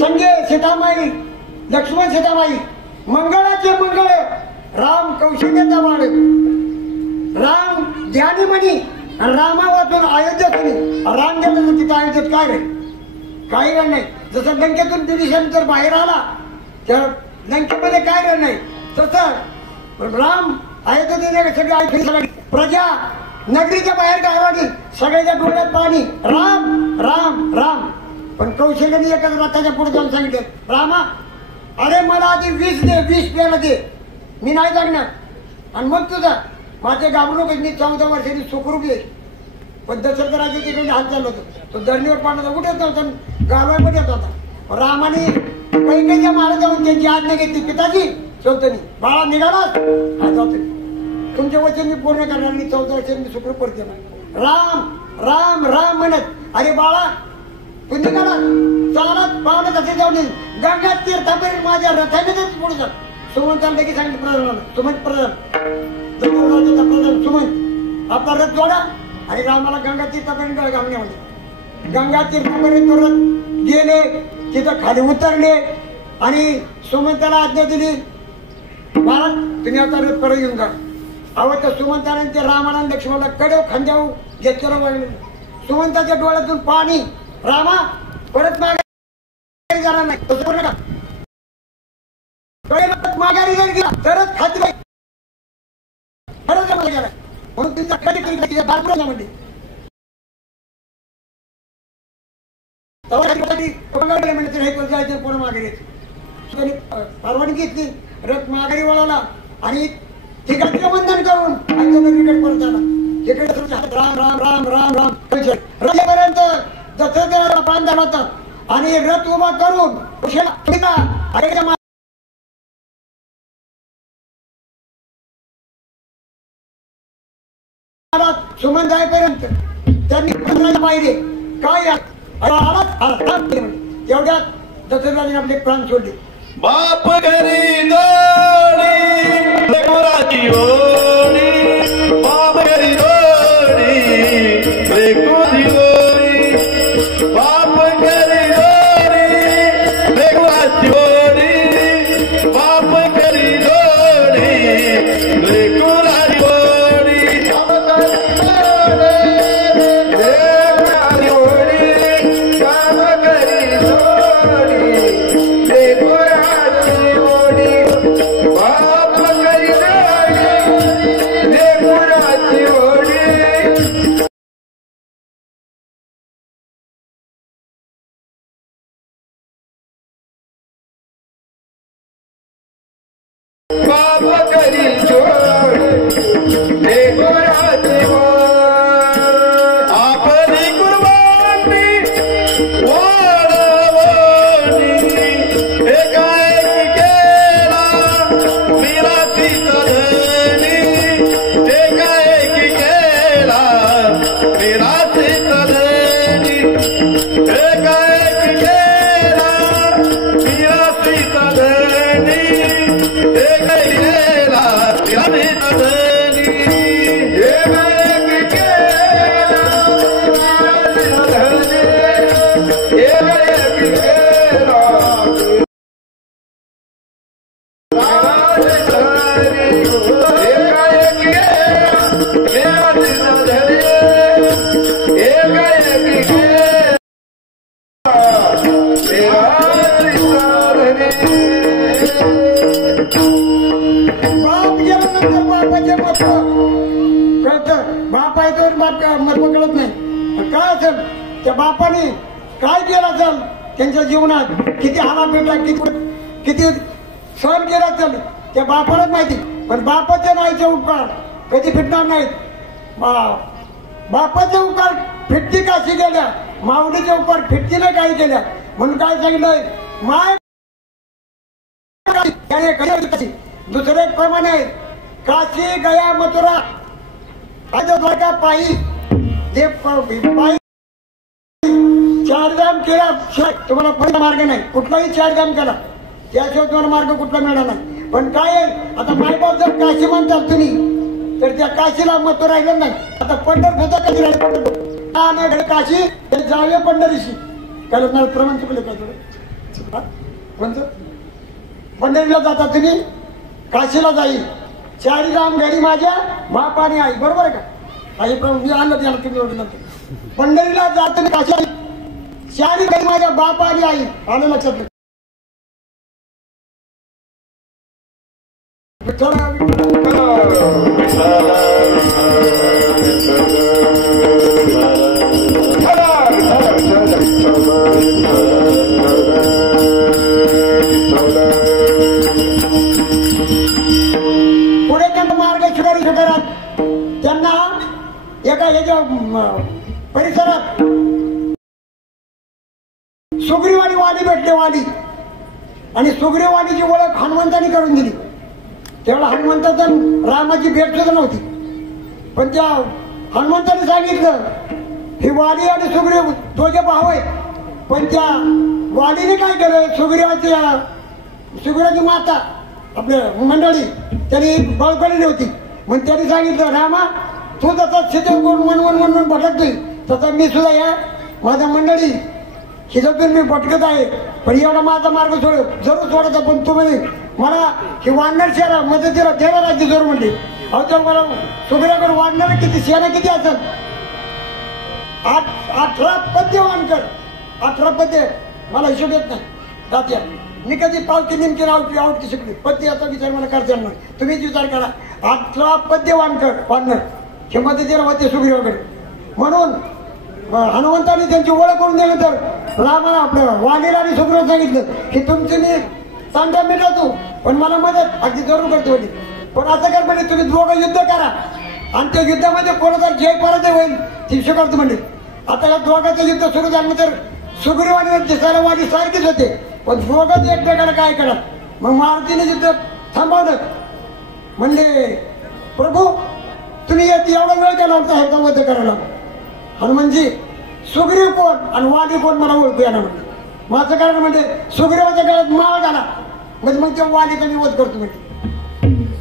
संगे सीतामाई लक्ष्मण सीतामाई मंगळाचे मंगळ. राम कौशल्याचा वाढ. राम ध्यानी म्हणी आणि रामा वाचून अयोध्येत म्हणी. राम गेला तर तिथं अयोध्येत काय राहील? काही राहील नाही. जसं लंकेतून दिलीशानंतर बाहेर आला त्या लंकेमध्ये काय राहील नाही. तसं राम अयोध्येत सगळे ऐकून प्रजा नगरीच्या बाहेर गावातील सगळ्याच्या डोळ्यात पाणी. राम राम राम. पण कौशल्याने एकच रथाच्या पुढे जाऊन सांगितलं, रामा अरे मला आधी 20 दे, 20 प्याला दे, मी नाही जगणार. आणि मग तुझा माझे घाबरू नकोस, मी 14 वर्षांनी सुखरूप येईल. पण दशरथ राजे तिकडे हात चाललं होतं. तो धरणीवर पाण्याचा उठत नव्हता, गारवाय पण येत होता. रामाने कैकेयीच्या मागे जाऊन त्यांची आज्ञा घेतली, पिताजी चौथनी बाळा निघालाच हा जातो, तुमचे वचन मी पूर्ण करणार नाही, 14 वर्ष मी सुखरूप परत येणार. राम राम राम म्हणत अरे बाळा तू निघाला चालत पावलं तसे जाऊन गंगा तीर्थापर्यंत माझ्या रथानेच पुढे जा. सुमंताला देखील सांगितलं प्रधान सुमंत प्रधान प्रधान सुमंत आपला रथ जोडा आणि रामाला गंगा तीर्थापर्यंत गावण्यामध्ये. गंगा तीर्थापर्यंत रथ गेले, तिथं खाली उतरले आणि सुमंताला आज्ञा दिली महाराज तुम्ही आता रथ परत येऊन जा. अहो तर सुमंताने ते रामाला लक्ष्मणाला कडव खांद्यावर घेतलेलं वागले. सुमंताच्या डोळ्यातून पाणी. रामा परत माघारी जाणार नाही माघारी जर गेला तरच खात्री खरंच गेला म्हणून तुमचा कधी बारपुरा म्हणते पूर्ण माघारी परवानगी घेतली. रथ माघारी वळवला आणि ठिकाणी बंधन करून क्रिकेट परत आला. तिकडे राम राम राम राम राम रथेपर्यंत दशरथाला पान झाला होता आणि रथ उभा करून सुमन जाईपर्यंत त्यांनी पाहिले काय तेवढ्यात दशरथाने आपले प्राण सोडले. बाप घरी दोडी लेकराची ओढी, बाप घरी दोडी लेकराची ओढी, बाप घरी दोडी लेकराची ओढी, बाप घरी दोडी लेकराची ओढी. कळत नाही काय असेल त्या बापाने काय केलं असेल त्यांच्या जीवनात, किती हालापेटा किती सहन केला असेल त्या बापालाच माहिती. पण बापाच्या नाहीचे उपकार कधी फिटणार नाहीत. बापाचे उपकार फिटती काशी गेल्या, माऊलीचे उपकार फिटतीने काही केल्या. म्हणून काय सांगितलंय माय दुसरे प्रमाणे काशी गया मथुरा द्वारका पायी जे पायी चारधाम केला तुम्हाला पहिला मार्ग नाही, कुठलाही चारधाम केला त्याशिवाय तुम्हाला मार्ग कुठला मिळाला नाही. पण काय आहे आता मायबाप जर काशी म्हणतात तुम्ही तर त्या काशीला महत्व राहिलं नाही. आता पंढरपूरचा कधी राहिलं काशी जावे पंढरीशी काय प्रमाण चुकले काय कोणतं पंढरीला जाता तुम्ही काशीला जाईल चारधाम घरी माझ्या बाप आणि आई बरोबर आहे का आई मी आणलं त्याला तुम्ही ओळखलं पंढरीला जाताना काशी चारी घरी माझ्या बाप आणि आई आलं लक्षात. पुढे त्यांना मार्ग शिकारी शिकारात त्यांना एका ह्याच्या आणि सुग्रीवाणीची ओळख हनुमंतानी करून दिली. तेवढा हनुमंताचा रामाची भेट सुद्धा नव्हती, पण त्या हनुमंताने सांगितलं हे वाली आणि सुग्रीव दोघे भाऊ आहेत. पण त्या वालीने काय केलं, सुग्रीवाची माता आपल्या मंडळी त्यांनी बळकळली होती. मग त्यांनी सांगितलं रामा तू जसा शिथे म्हणून भटकतोय तसा मी सुद्धा या माझ्या मंडळी शिजतून मी भटकत आहे, पण एवढा माझा मार्ग जरूर सोडायचा. पण तुम्ही मला हे वाढणार शहरा मदतीला ठेवा राज्य जरूर म्हणते. अहो मला सुग्रीवाकडे वाढणार किती सेना किती असेल, 18 पद्य वाणकर, 18 पद्य मला हिशोब येत नाही जात्या. मी कधी पावती नेमकी आवडती शिकली पद्य याचा विचार मला करता येणार नाही. तुम्हीच विचार करा 18 पद्य वाढणार हे मदतीला होते सुग्रीवाकडे. म्हणून हनुमंताने त्यांची ओळख करून दिल्यानंतर रामाला आपलं वाणीला आणि सुग्रीव सांगितलं की तुमची मी तांडा मिळतो पण मला मदत अगदी जरूर करतो होती. पण असं कर म्हणजे तुम्ही दोघं युद्ध करा आणि त्या युद्धामध्ये कोणाचा जय पराजय होईल ती स्वीकारतो म्हणजे. आता या दोघांचं युद्ध सुरू झाल्यानंतर सुग्रीव आणि दिसायला वाणी सारखीच होते, पण दोघंच एकमेकाला काय करा. मग मारुतीने युद्ध थांबवलं. म्हणजे प्रभू तुम्ही एवढा वेळ केला होता ह्याचा वध करायला. हनुमानजी सुग्रीव कोण आणि वाणी कोण मला ओळखू येणार म्हणजे. माझं कारण म्हणजे सुग्रीवाच्या काळात माळ घाला म्हणजे मग त्या वाणीचा मी वध करतो म्हणजे.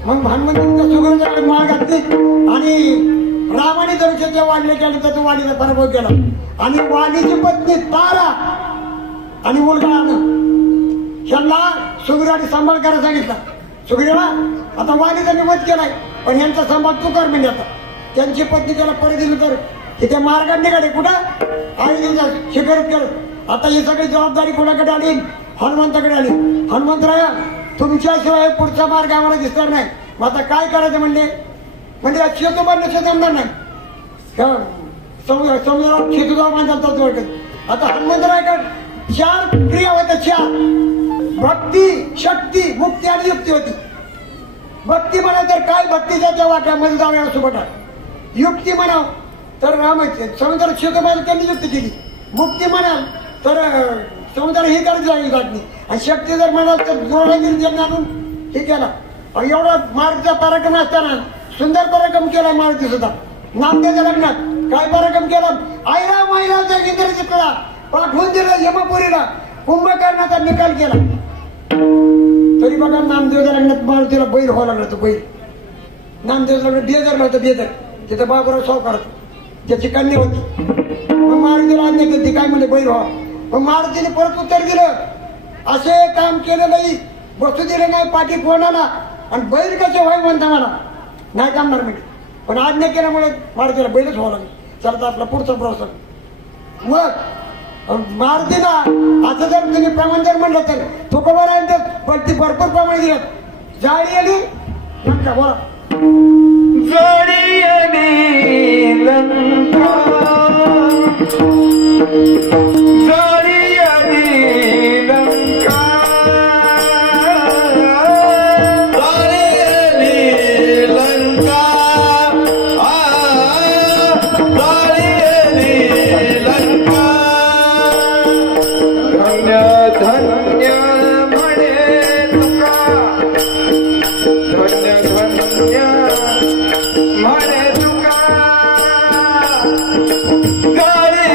मग हनुमंतांच्या सुग्रीवाच्या काळात माळ घातली आणि रामाने धनुष्याच्या वाणीला केलं तर तो वाणीचा पराभव केला. आणि वाणीची पत्नी तारा आणि मुलगा यांना सुग्रीवाने सांभाळ करायला सांगितला. सुग्रीवा आता वाणीचा मी वध केलाय पण यांचा सांभाळ तू कर म्हणजे. आता त्यांची पत्नी त्याला परत दिली तर त्या मार्गाने निघाले कुठं आणि शिखरत केलं. आता ही सगळी जबाबदारी कोणाकडे आली, हनुमंताकडे आली. हनुमंतराया तुमच्याशिवाय पुढचा मार्ग आम्हाला दिसणार नाही. मग आता काय करायचं म्हणजे शेतू बांधण्याचं जमणार नाही. समुद्रात शेतूचा बांधता ओळखत. आता हनुमंतरायाकडे 4 क्रिया होत्या, 4 भक्ती, शक्ती, मुक्ती आणि युक्ती होती. भक्ती म्हणा तर काय भक्तीच्या त्या वाट्यामध्ये जाऊया सुबटा. युक्ती म्हणा तर रामायचे समुद्रात शेतूबांध त्यांनी युक्ती केली. मुक्ती म्हणाल तर समुद्राला हे करायची लागली जातली. आणि शक्ती जर म्हणाल तर द्रोणागिरी आणून हे केला. एवढा मारुतीचा पराक्रम असताना सुंदर पराक्रम केला मारुती सुद्धा. नामदेवच्या लग्नात काय पराक्रम केला, आयरा महिलाचा इंद्रजितला पाठवून दिलं यमपुरीला, कुंभकर्णाचा निकाल केला. तरी बघा नामदेवच्या लग्नात मारुतीला बैल व्हावं लागला. तो बैल नामदेवच्या लग्नात बेदर नव्हतं, बेदर तिथं बाबूराव सावकार त्याची कन्या होती. मग मारुतीला आज्ञा केली काय म्हणजे बैल व्हा. मग मारुतीने परत उत्तर दिलं असे काम केलं नाही, बसू दिलं नाही पाठी कोणाला आणि बैल कसे व्हाय म्हणता मला नाही कामणार म्हणजे. पण आज्ञा केल्यामुळे मारुतीला बैलच व्हावं लागेल. चला आपला पुढचा प्रवास. मग मारुतीला असं जर तुम्ही प्रमाण जर म्हणलं तर तुकोबारायचं भरपूर प्रमाण दिलं. जाळी आली लंका बोला जाळी आली लंका, जाळी आली लंका, धन्य म्हणे तुका, धन्य धन्य म्हणे तुका. गाडी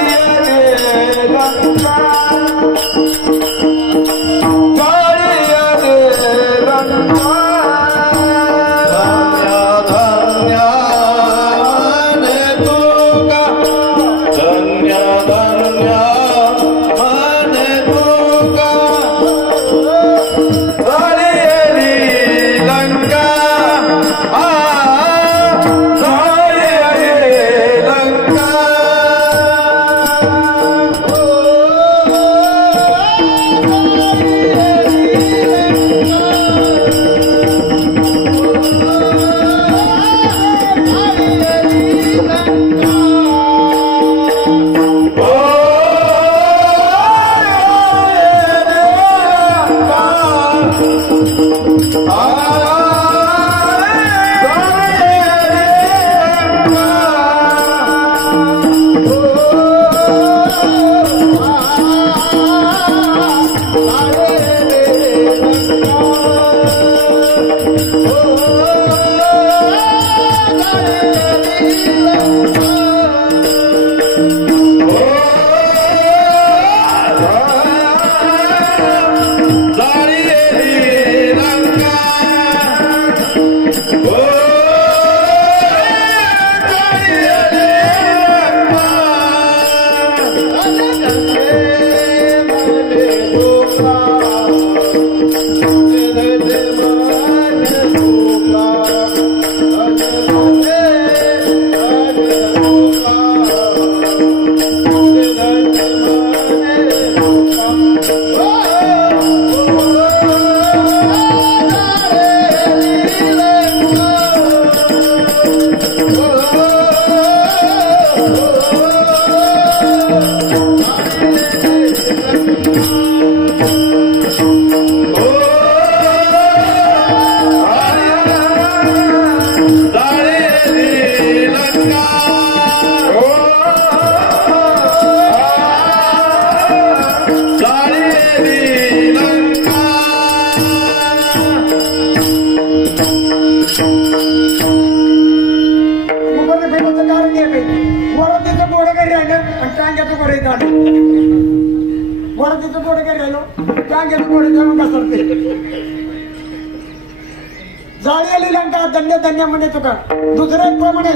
जाळी लंका धन्य धन्य म्हणे तुका दुसऱ्या प्रमाणे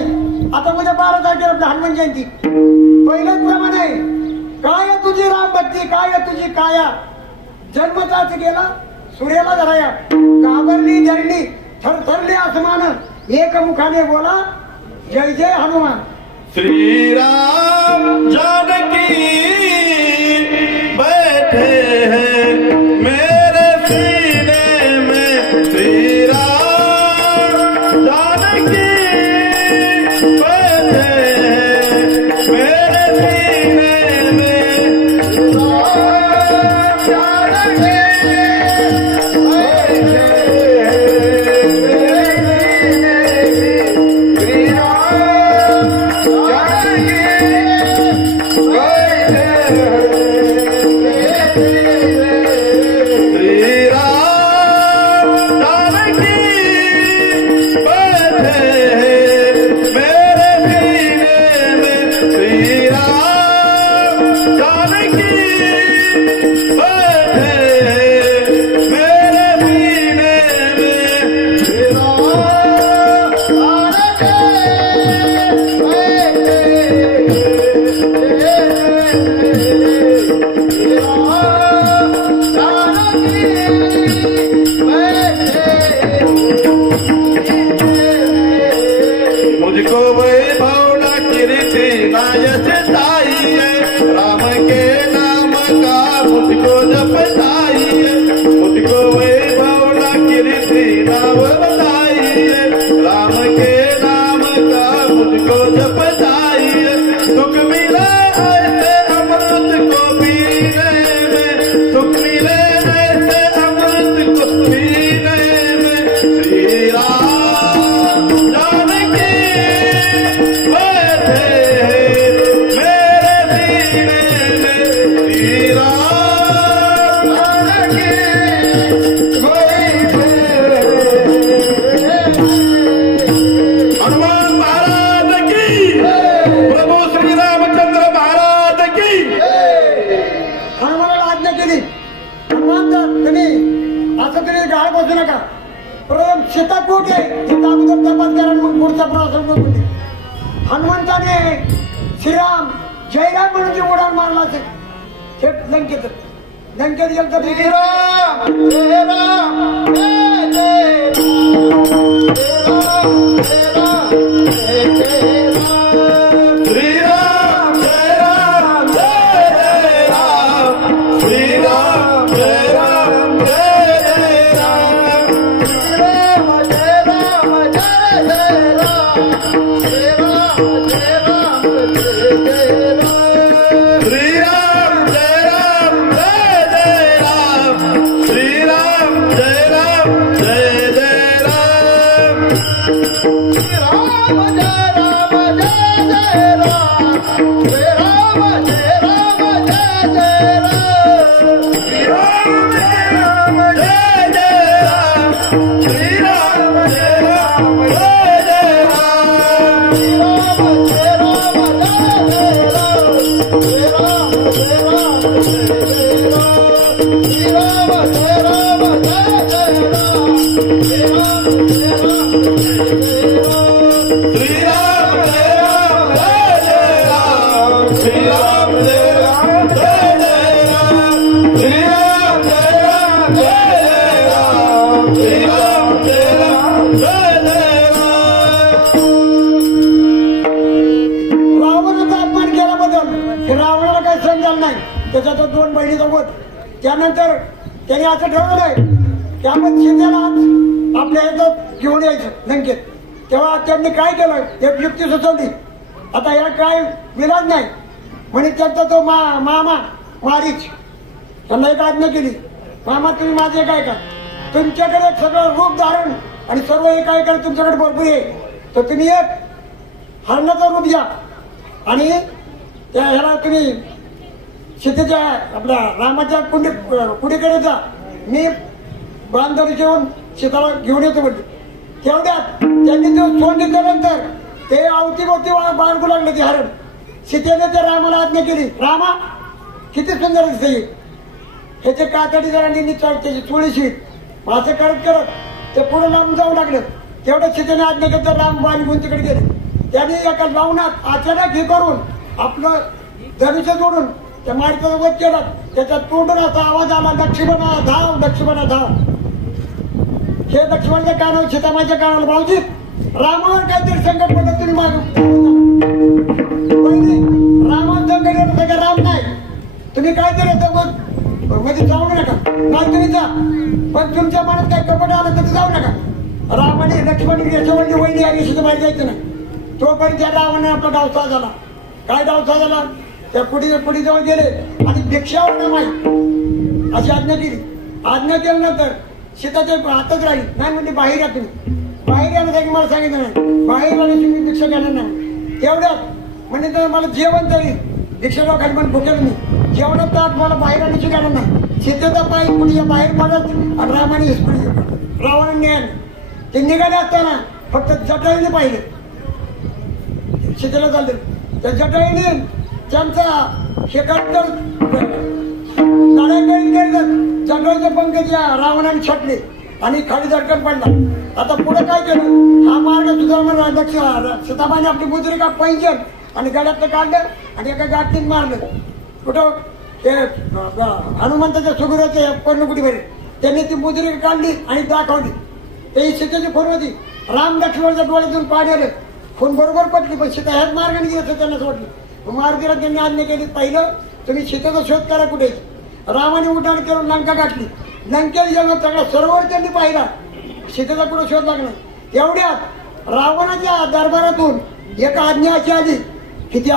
आता उद्या 12 तारखेला आपली हनुमान जयंती पहिल्याच प्रमाणे काय तुझी राम भक्ती काय तुझी काया जन्मताच गेला सूर्याला धराया घाबरली धरली थरथरली आसमान एक मुखाने बोला जय जय हनुमान श्री राम जानकी बैठे हैं मेरे सीने में श्री राम जानकी बैठे हैं मेरे सीने में राम जानकी मुझको वैभव कीर्ति नायक चाहिए राम के नाम का मुझको जप चाहिए मुझको वैभव कीर्ति नाम बताइए राम के नाम का मुझको जप चाहिए सुख मिले ऐसे अमृत को पीने में सुख मिले ऐसे अमृत को पीने में श्री राम जानकी बैठे मेरे सीने में श्री राम जानकी बैठे हनुमान महाराज की प्रभू श्री रामचंद्र महाराज की हनुमानाला आज्ञा केली हनुमान तुम्ही असं तुम्ही गाळ बसू नका प्रथम सीता कुठे सीता अगोदर तपास करा मग पुढचा प्रवास होते हनुमंताने श्रीराम जयराम म्हणून जी उडान मारला असेल थेट लंकेत गेलं तर श्रीराम जय राम जय जय श्रीराम जय राम जय राम श्रीराम जय राम जय जय राम श्रीराम जय राम जय जय राम श्रीराम जय राम जय जय राम श्रीराम जय राम जय जय राम श्री त्याच्या तो 2 बहिणीसोबत त्यानंतर त्याने असं ठरवलंय की आपण सीतेला आपल्या ह्याच्यात घेऊन यायचं लंकेत. तेव्हा त्यांनी काय केलं, एक युक्ती सुचवली. आता याला काय विलाज नाही म्हणे त्यांचा तो मामा मारीच त्यांना एक आज्ञा केली, मामा तुम्ही माझे काय का तुमच्याकडे सगळं रूप धारण आणि सर्व हे काय कर तुमच्याकडे भरपूर आहे, तर तुम्ही एक हरणाचं रूप घ्या आणि त्या ह्याला तुम्ही सीतेच्या आपल्या रामाच्या कुडीकडे जा, मी बांधर जेवून सीताला घेऊन येतो म्हणजे. तेवढ्यात त्यांनी तो सोंड दिल्यानंतर ते अवतीभोवती बाळगू लागले ते हरण. सीतेने त्या रामाला आज्ञा केली, रामा किती सुंदर दिसते ह्याचे कातडी जरा निचाळ त्याची चोळीशी असं करत करत ते पुढे लांब जाऊ लागलं. तेवढं सीतेने आज्ञा केली तर राम बाण घेऊन तिकडे गेले. त्यांनी एका लावणात अचानक हे करून आपलं धनुष्य जोडून त्या माडीचा वध केला. त्याच्यात तोडून असा आवाज आला, लक्ष्मणा धाव, लक्ष्मणा धाव. हे लक्ष्मणच्या कानावर सीतामाईच्या कानावर भाऊजी रामावर काहीतरी संकट पडलं तुम्ही मागे रामावर संकट येतं का राम नाही तुम्ही काहीतरी येतं मध्ये जाऊ नका नाही तुम्ही जा, पण तुमच्या मनात काय कपट आलं तर जाऊ नका. रामाने लक्ष्मण यशोवंती वहिनी आणि सीतामाई जायचं नाही. तोपर्यंत त्या रामाने आपला डावसा झाला. काय डावसा झाला, त्या पुढी जवळ गेले आणि भिक्षावर माई अशी आज्ञा केली. आज्ञा केल्यानंतर सीताच्या हातच राहिली नाही म्हणजे बाहेर या तुम्ही, बाहेर यायला मला सांगितलं नाही, बाहेर आले तुम्ही भिक्षा घेणार नाही. तेवढ्यात म्हणजे तर मला जेवण तरी भिक्षाला खाली पण भुकेल मी जेवणात ताट मला बाहेर आणायची घेणार नाही. सीतेचा पाय पुढे बाहेर पडत आणि रामाने रावणाने न्याय ते निघाले असताना फक्त जटाईने पाहिलं सीतेला चालले. त्या जटाईने त्यांचा हे करत जटाईचे पंख या रावणाने छटले आणि खाली झटकन पडला. आता पुढे काय केलं, हा मार्ग सुधारणार दक्ष सीताबाईने आपली मुद्री का पैंजन आणि गड्यातलं काढलं आणि एका गाठीत मारलं. कुठं ते हनुमंताच्या सुगुराच्या पर्णकुटीवर त्यांनी ती मुद्री काढली आणि दाखवली. ते सीतेची खून होती. राम लक्ष्मणच्या डोळ्यातून पाणी आलं, खून बरोबर पटली, पण सीता ह्याच मार्गाने गेलं त्यांना सोडली. मारुतीला त्यांनी आज्ञा केली, पहिलं तुम्ही सीतेचा शोध करा कुठे. रामाने उड्डाण करून लंका गाठली. लंकेत जेव्हा सगळा सरोवर त्यांनी पाहिला, सीतेचा कुठं शोध लागला. एवढ्यात रावणाच्या दरबारातून एक आज्ञा अशी आली की त्या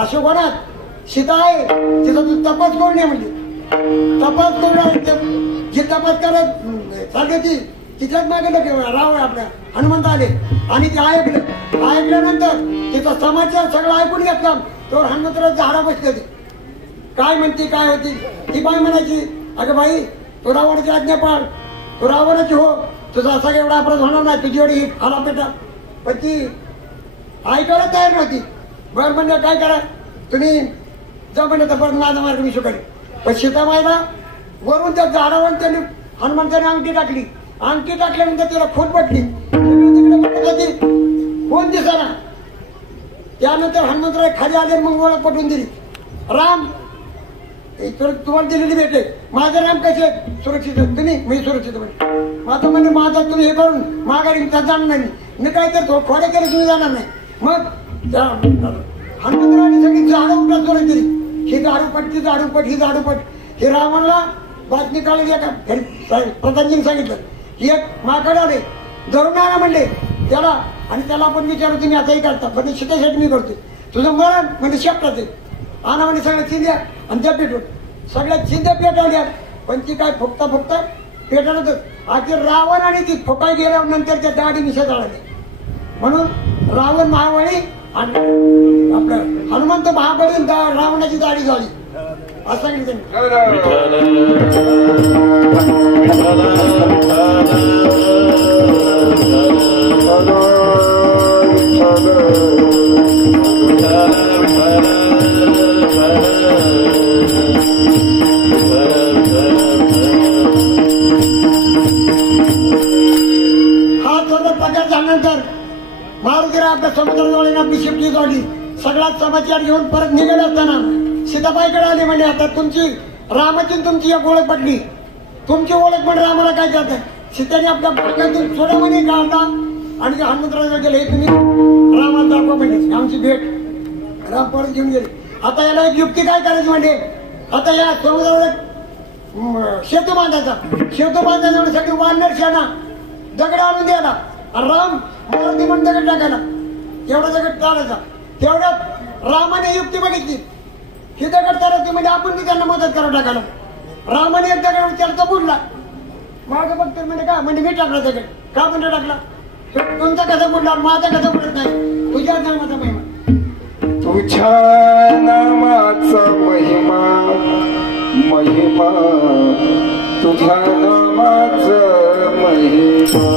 अशोकवनात सीता आहे तिचा तू तपास करून ये म्हणजे. तपास करून जी तपास करत चालली होती तिच्याच मागे राव आपल्या हनुमंत आले आणि ते ऐकलं. ऐकल्यानंतर तिचा समाचार सगळं ऐकून घेतला. तो हनुमंतराव झाडा बसले होते. काय म्हणते काय होती ती बाई म्हणायची, अगं बाई तू रावणाची आज्ञा पाळ, तू रावणाची हो, तुझा असा एवढा अपराध होणार नाही, तुझी एवढी हाला पेटा. पण ती ऐकायला तयार नव्हती. बरं म्हणजे काय करा तुम्ही जा म्हणजे तर परत माझा मार्ग मी सुकाली. पण सीतामाईला वरून त्या झाडावर त्यांनी हनुमंताने अंगठी टाकली. अंगठी टाकल्यानंतर तिला खून पटली. कोण दिसना. त्यानंतर हनुमंतराव खाली आले मग ओळख पटवून दिली. राम तुम्हाला दिलेली भेटे माझे राम कसे सुरक्षित तुम्ही मी सुरक्षित म्हणे. माझं म्हणजे माझा तुम्ही हे करून माघारी जाणार नाही मी काय तर थोडे केले तुम्ही जाणार नाही. मग हनुमंतरावांनी सगळी झाडं उपटा सुरू केली. ही झाडूपट ती झाडूपट ही झाडूपट. हे रावणला बातमी काढली एका प्रधानजीने सांगितलं की एक माकड आले धरून आणा म्हणले त्याला आणि त्याला आपण विचारू तुम्ही आताही करता पण शिकायसाठी मी करतो तुझं मरण म्हणजे शेपटाच आहे आणा म्हणजे सगळ्या चिंध्या आणि त्या पेटून सगळ्या चिंध्या पेटवल्या पण ती काय फुकता फुकता पेटवलं आखिर रावण आणि ती फुकाई गेल्यानंतर त्या दाढी मिशा जाळले म्हणून रावण महाबळी आणि आपलं हनुमंत महाबळी रावणाची दाढी झाली असं सांगितलं त्यांनी मारुतीला आपल्या समुद्राजवळ आपली शिपटी जोडली. सगळा समाचार घेऊन परत निघाले असताना सीताबाईकडे आले म्हणजे आता तुमची रामाची तुमची एक ओळख पडली. तुमची ओळख पण रामाला काय जात सीतेने आपल्या बागातून थोडं म्हणे काढला आणि हनुमंतराजवळ गेले. हे तुम्ही रामाला दाखवा म्हणजे आमची भेट. राम परत घेऊन गेले. आता याला एक युक्ती काय करायची म्हणजे आता या समुद्रावर सेतू बांधायचा. सेतू बांधायचा सगळी वानर शाना दगड आणून द्यायला आणि राम मारुती म्हणून दगड टाकायला. एवढा दगड टाकायचा. तेवढ्यात रामाने युक्ती बघितली. ही दगड करायची म्हणजे आपण ती त्यांना मदत करून टाकायला. रामाने एक दगड विचारता बुडला. माझं बघतो म्हणजे का म्हणजे मी टाकला दगड. का म्हणजे टाकला तुमचा कसा बुडला माझा कसा बुडत नाही. तुझ्या नामाचा महिमा. तुझ्या नामाचा महिमा महिमा तुझ्या नामाचा महिमा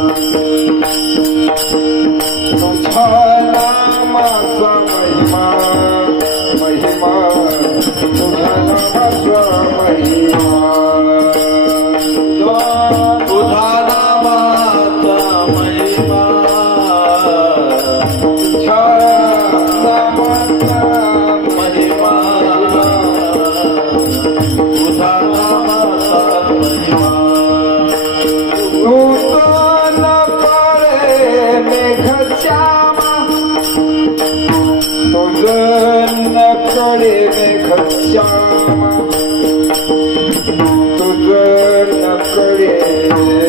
तुझ्या नामाचा महिमा महिमा तुझ्या नामाचा महिमा तुझा नामाचा महिमा तुझ्या नामाचा महिमा तुझा नामाचा महिमा नूतन करे मेघश्यामा तुझं नकडे मेघश्यामा तुझं नकडे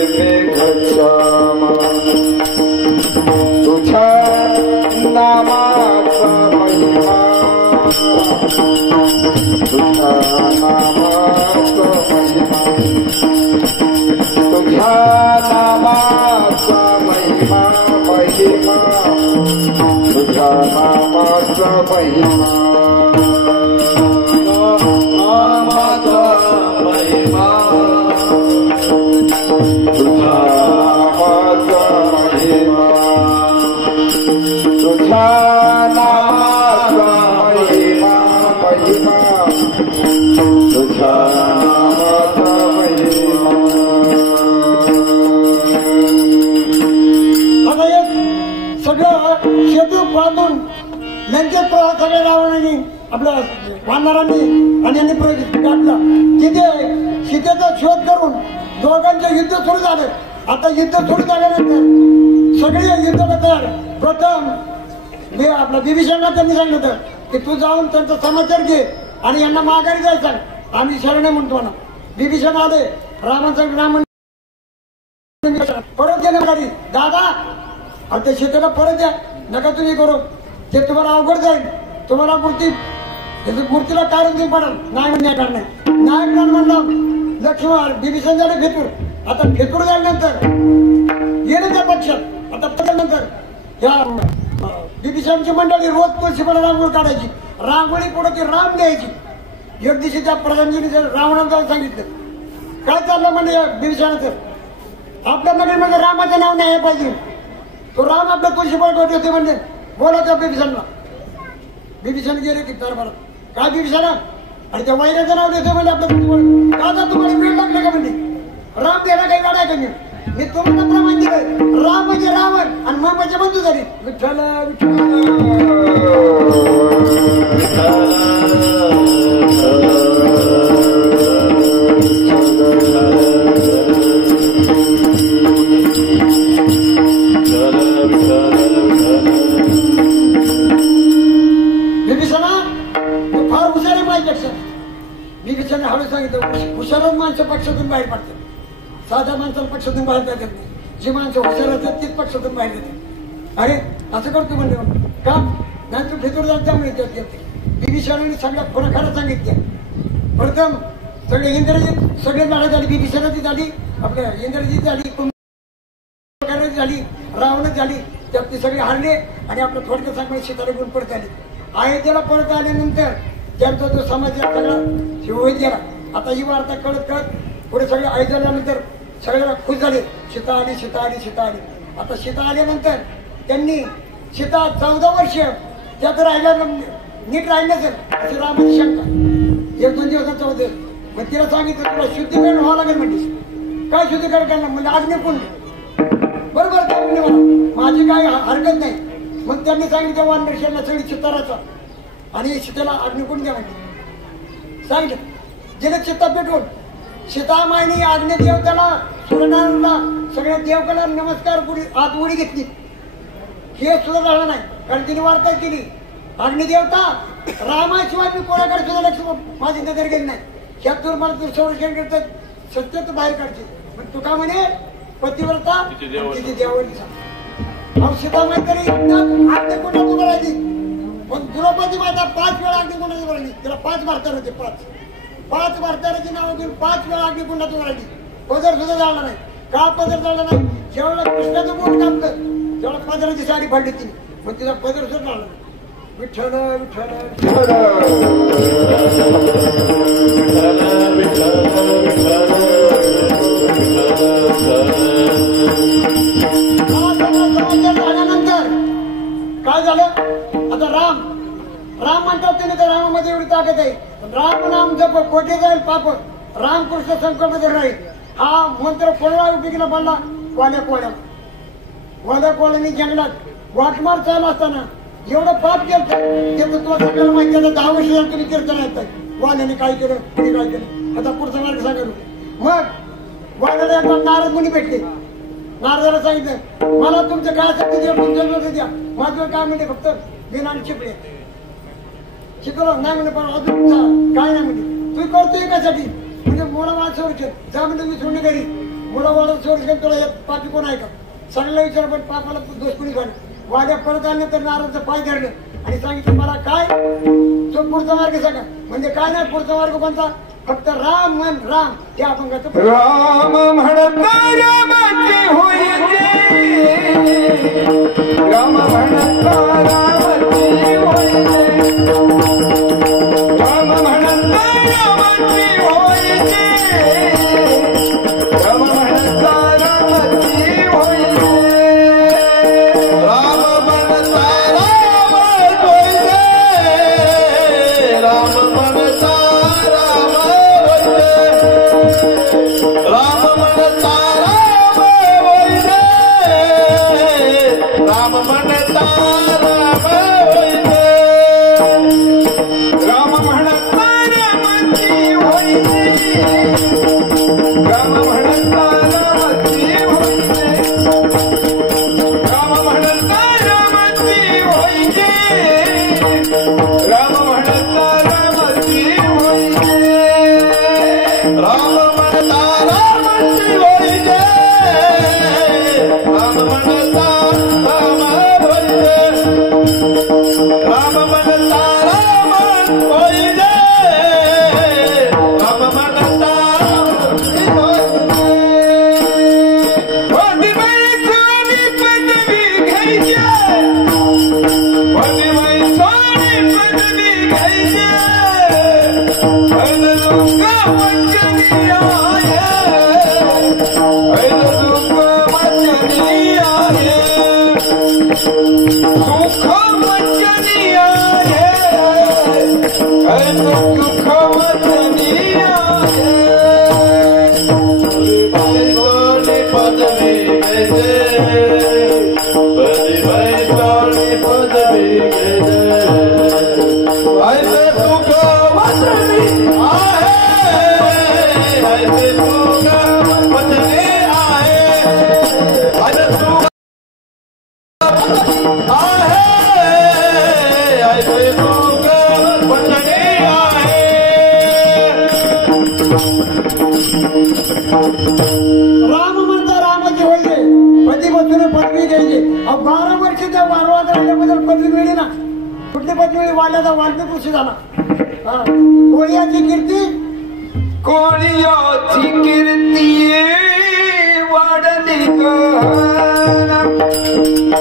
मेघश्यामा तुझ्या नामाचा महिमा तुझ्या नामाचा महिमा तुझ्या नामाचा महिमा महिमा तुझ्या नामाचा महिमा नामाचा महिमा तुझ्या नामाचा महिमा तुझ्या नामाचा महिमा महिमा तुझ्या नामाचा महिमा आता एक सगळं सेतू बांधून लंकेत प्रवास सगळ्या रावणाने आपल्या वानरांनी आणि यांनी काढला. तिथे सीतेचा शोध करून दोघांचे युद्ध सुरू झाले. आता युद्ध सुरू झाल्यानंतर सगळे युद्धाला तयार. प्रथम आपला विभीषणला त्यांनी सांगितलं की तू जाऊन त्यांचा समाचार घे आणि यांना माघारी जायचं. आम्ही शरणे म्हणतो ना. विभीषण आले रामाचा राम परत गेले गाडी. दादा आता ते शेताला परत द्या नका तुम्ही करू. ते तुम्हाला अवघड जाईल. तुम्हाला मूर्तीला कारण तुम्ही पडाल. नाही म्हणजे नाही नाही म्हणलं लक्ष्मण विभीषण झाले फेतूर. आता फेतूर झाल्यानंतर गेले त्या पक्षात. आता पडल्यानंतर या विभीषणची मंडळी रोज तुळशीला रांगोळी काढायची. रांगोळी पुढे ती राम द्यायची. एक दिवशी त्या प्रधानजीने रावणाला जाऊन सांगितलं काय चाललं म्हणजे विभीषणाचं आपल्या नगरीमध्ये रामाचं नाव नाही पाहिजे. तो राम आपल्या तुळशीफळ ठेवते होते म्हणजे बोला त्या विभीषणला. विभीषण गेले की दरबारात काय विभीषणा आणि त्या वैराचं नाव देतोय म्हणजे आपल्या तुळशीफळ दादा तुम्हाला वेळ लागला का म्हणजे राम द्यायला काही गाडा का मी तुम्हाला प्रमाण दिलं. राम म्हणजे रावण आणि मग म्हणजे बंधू झाली. विठ्ठल विभीषणा तू फार हुशार आहे माझ्यापेक्षा. विभीषण हळू सांगितलं हुशारच माणसं पक्षातून बाहेर पडतात. साध्या माणसाला पक्षातून बाहेर जात नाही. जी माणसं हुशार असतात तीच पक्षातून बाहेर जाते. अरे असं करतो म्हणजे का नाही तू फेतूर जात त्यामुळे गेलते. विभीषणाने सगळ्या खरं खरं सांगितल्या. प्रथम सगळे इंद्रजित सगळे लढाई झाली. विभीषणाची झाली आपल्या इंद्रजित झाली कुंभकर्णाची झाली रावणाची झाली. त्यात ते सगळे हारले आणि आपलं थोडक्यात सांगणे सीताला गुण परत आले. अयोध्येला परत आल्यानंतर त्यांचा जो समाज सगळा होत गेला. आता ही वार्ता कळत कळत पुढे सगळे अयोध्येला नंतर सगळ्याला खुश झाले. सीता आली सीता आली सीता आली. आता सीता आल्यानंतर त्यांनी सीता 14 वर्ष त्यात राहिल्या नीट राहिलं नसेल अशी रामाची शंका. 1-2 दिवसाचा होते. मग तिला सांगितलं तुला शुद्धीकरण व्हावं लागेल म्हणतेस. काय शुद्धीकरण करणार म्हणजे अग्निकुंड. बरोबर त्या म्हणजे मला माझी काय हरकत नाही मग त्यांनी सांगितलं वानरशाला सगळी चित्ताराचा आणि सीतेला अग्निकुंड द्या म्हणजे सांगितलं गेलं चित्ता पेटवून सीतामाईने अग्निदेवताला सूर्यनारायणला सगळ्या देवकाला नमस्कार करून आत उडी घेतली हे सुद्धा झालं नाही कारण तिने वार्ता केली अग्निदेवता रामाशिवाय मी कोणाकडे सुद्धा लक्ष माझी नजर गेली नाही ह्यातून मला तू संरक्षण करतात सत्य बाहेर काढते पण तू का म्हणे पतिव्रता तिथे देवाची सीतामाई तरी अग्निकुंडात उभं राहिली पण द्रौपदी माता 5 वेळा अग्निकुंडात उभं राहिली तिला 5 भारतार होते 5 भारताराची नावं घेऊन 5 वेळा अग्निकुंडात उभं राहिली पदर सुद्धा जाणार नाही का पदर जाणार नाही जेवढा कृष्णाचं बोट कापलं तेवढा पदराची साडी फाडली तिने मग तिचा पदर सुद्धा जाणार नाही विठ्ठल विठ्ठल झाल्यानंतर काय झालं आता राम म्हणतात त्याने त्या रामामध्ये एवढी ताकद आहे राम नाम जप कोठे जाईल पाप रामकृष्ण संकल्प राहील हा मंत्र कोणाला उपयोगीला पडला वाल्या कोळ्याने जंगलात वाटमार चालू असताना एवढं पाप केलं त्याचं तुला सगळ्याला माहिती आहे 10 वर्ष झालं तुम्ही कीर्तन येतात वाल्याने काय केलं कुणी काय केलं आता पुढचा मार्ग सांगा मग वाल्याला एकदा नारद मुनी भेटले नारदाला सांगितलं मला तुमचं काय असेल तुमच्या द्या माझं काय म्हणते फक्त बिनाने शिकले शिकवलं नाही म्हणे पण अजून काय नाही म्हणे तू करतोय कशासाठी म्हणजे मुलावाळा संरक्षण जा म्हणजे मी सोडणे घरी मुलावाळा संरक्षण तुला पापी कोण आहे का सगळ्याला विचार पण पापाला दोष कोणी काढ वाड्या परत आणलं तर नारायणचं पाय धरलं आणि सांगितलं मला काय तो पुढचा मार्ग सांगा म्हणजे काय नाही पुढचा मार्ग कोणता फक्त राम म्हण राम हे आपण करतो राम म्हणत रामाची होईल राम म्हणत रामाची होईल राम म्हणत रामाची होईल राम म्हणत रामाची होईल राम म्हणत राम होईल राम म्हणत राम राम म्हणता राम होईल राम म्हणता राम होईल राम म्हणता रामाची होईल राम म्हणता रामाची होईल राम म्हणता रामाची होईल राम म्हणता रामाची होईल राम म्हणता रामाची होईल राम म्हणता राम होईल राम म्हणता राम होईल राम म्हणता वडिबाई सोनी पदवी घ्यायची वडिबाई सोनी पदवी घ्यायची राम म्हणता रामाची होईल पती बसून पदवी घ्यायची 12 वर्षाच्या वारवाद राहिल्याबद्दल पदवी मिळली ना कुठली पदवी मिळली वाल्याचा वाल्मिक ऋषी झाला कोळ्याची कीर्ती कोळ्याची कीर्ती वाढली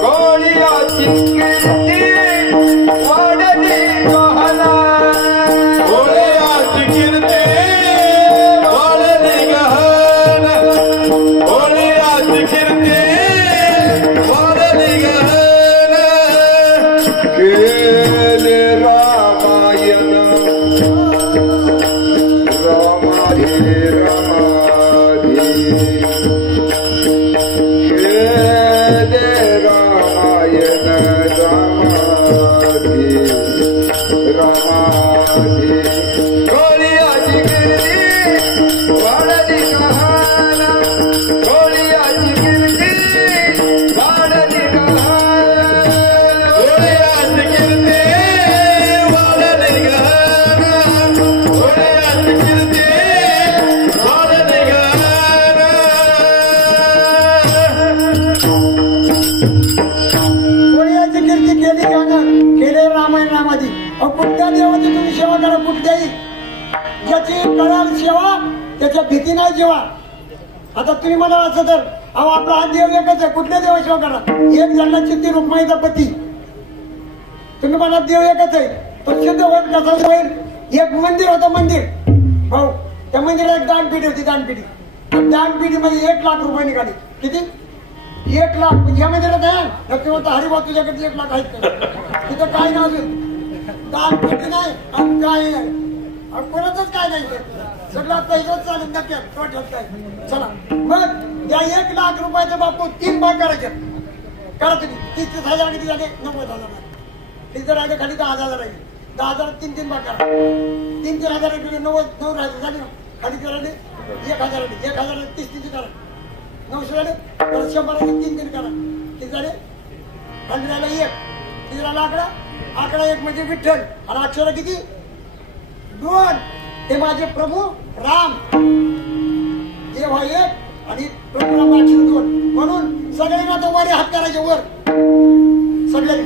कोळ्याची कीर्ती वाढली गहना कोळ्याची कीर्ती वाढली गहना कोळ्याची कीर्ती वाढली गहना केले रामायण रामाधे रामाधे ज्याची कराल सेवा त्याच्या भीती नाही जेवा. आता तुम्ही म्हणाल असं तर अहो आपला हा देव एकच आहे, कुठल्या देवा सेवा करा. एक जणांची ती रुक्माईचा पती. तुम्ही म्हणा देव एकच आहे, तो सिद्ध होईल कसा होईल. एक मंदिर होतं मंदिर भाऊ, त्या मंदिरात एक दानपेटी होती. दानपेटीमध्ये 1 लाख रुपये निघाले. किती? 1 लाख. म्हणजे या मंदिरात आहे ते म्हणतो हरिभाऊ तुझ्याकडे 1 लाख आहेत का? तिथं काय नाही अजून दानपेटी नाही आणि काय नाही कोणाचंच काय नाही. सगळं पैशाच चालेल नक्की वाटत काय. चला मग या 1 लाख रुपयाच्या बाबतीत 3 भाग करायचे. करा तुम्ही. 30,000 किती झाले? 90,000. ते जर राहिले खाली 10,000 राहिले. 10,000 3 भाग करा. 3,000 रुपये 9 राहिले झाले ना. खाली करायले 1,000 1,000 30 करा. 900 झाले. परत 100 3 करा. किती झाले? खाली राहिला 1. किती राहिला आकडा 1 म्हणजे विठ्ठल. आणि अक्षर किती? 2. ते माझे प्रभू राम. देव हा 1 आणि प्रभू राम अक्षर 2. म्हणून सगळ्यांना तो वर हात करायचे वर. सगळ्यांनी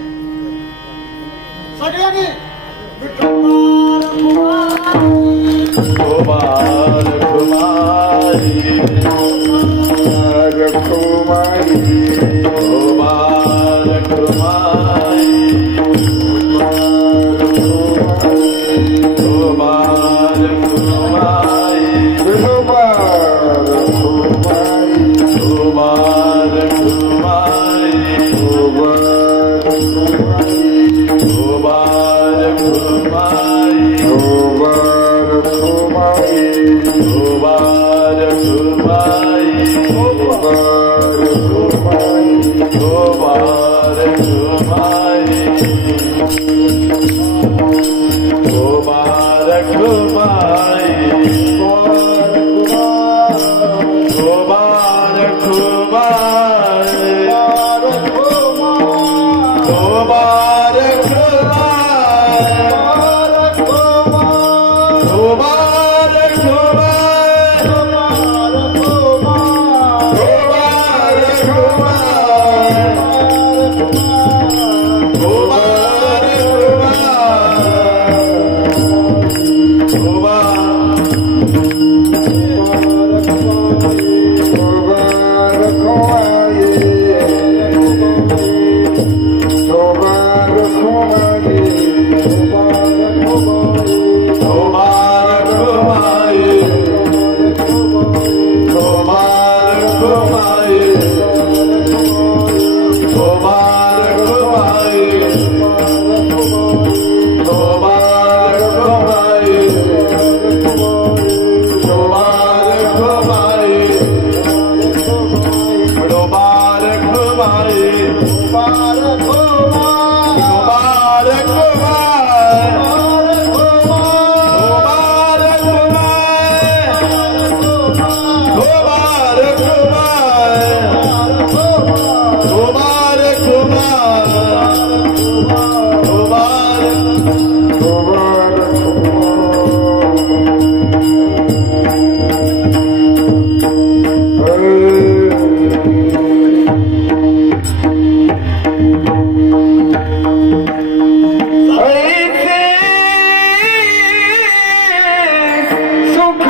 सुख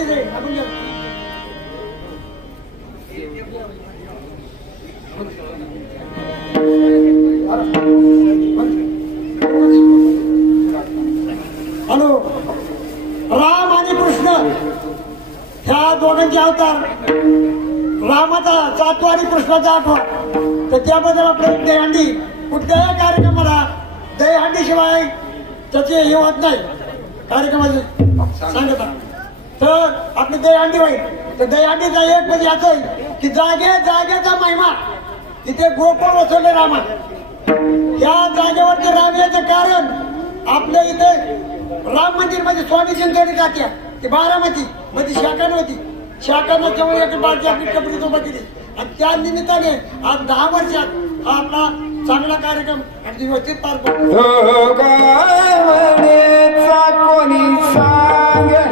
हल्दीच आहे आपण घ्या. हॅलो, राम आणि कृष्ण ह्या दोघांचे अवतार, रामाचा 7वा आणि कृष्णाचा 8वा. तर त्याबद्दल आपलं दहीहंडी कुठल्याही कार्यक्रमाला दहीहंडीशिवाय त्याचे हे होत नाही कार्यक्रमाचे सांगतात. तर आपली दहीहंडी होईल. तर दहीहंडीचा एक म्हणजे असं की जागेचा महिमा. तिथे गोकुळ वसवले रामा. या जागेवरती राम याचं कारण आपल्या इथे राम मंदिर मध्ये स्वामी चिंचोली जात्या ती बारामती मध्ये शाखा नव्हती. शाखा नसल्यामुळे एक बाळची आपली कपडी सोबत दिली आणि त्या निमित्ताने आज 10 वर्षात हा आपला चांगला कार्यक्रम अगदी व्यवस्थित पार पडतो. कोणी सांग कोणी सांगे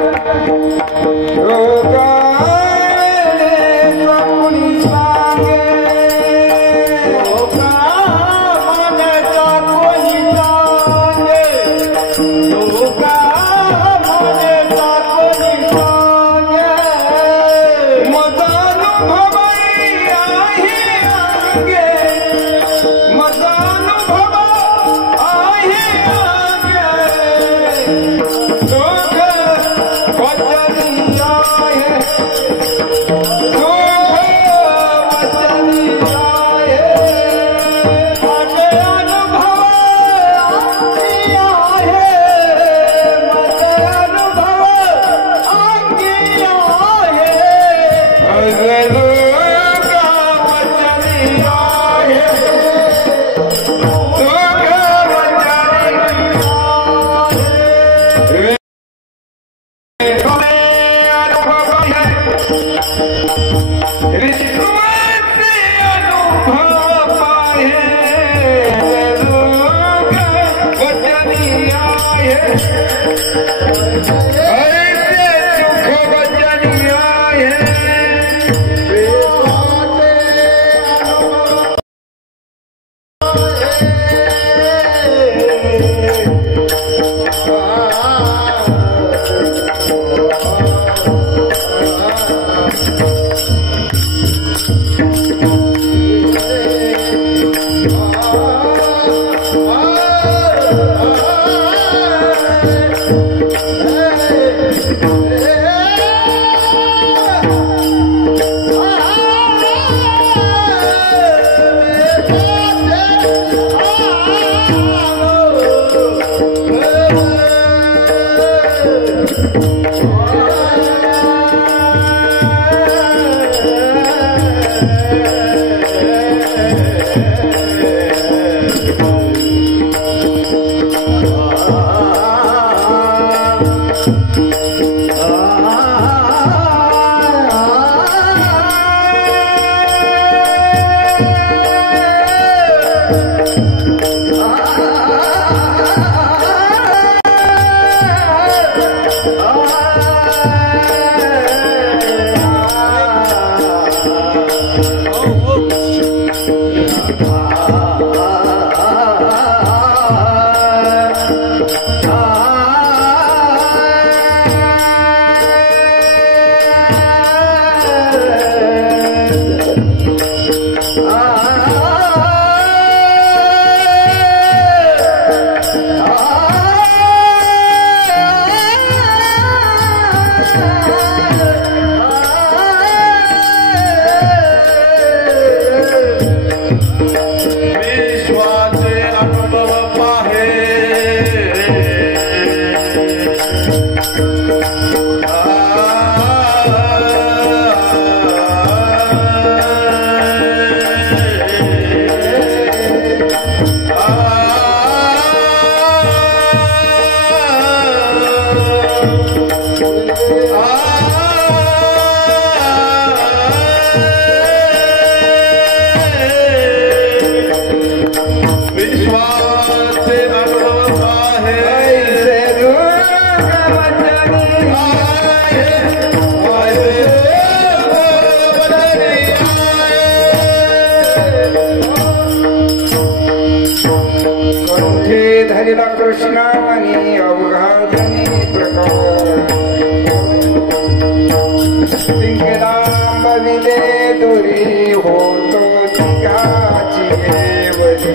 सिंगराम विले दुरी होतो तिकाची देवरी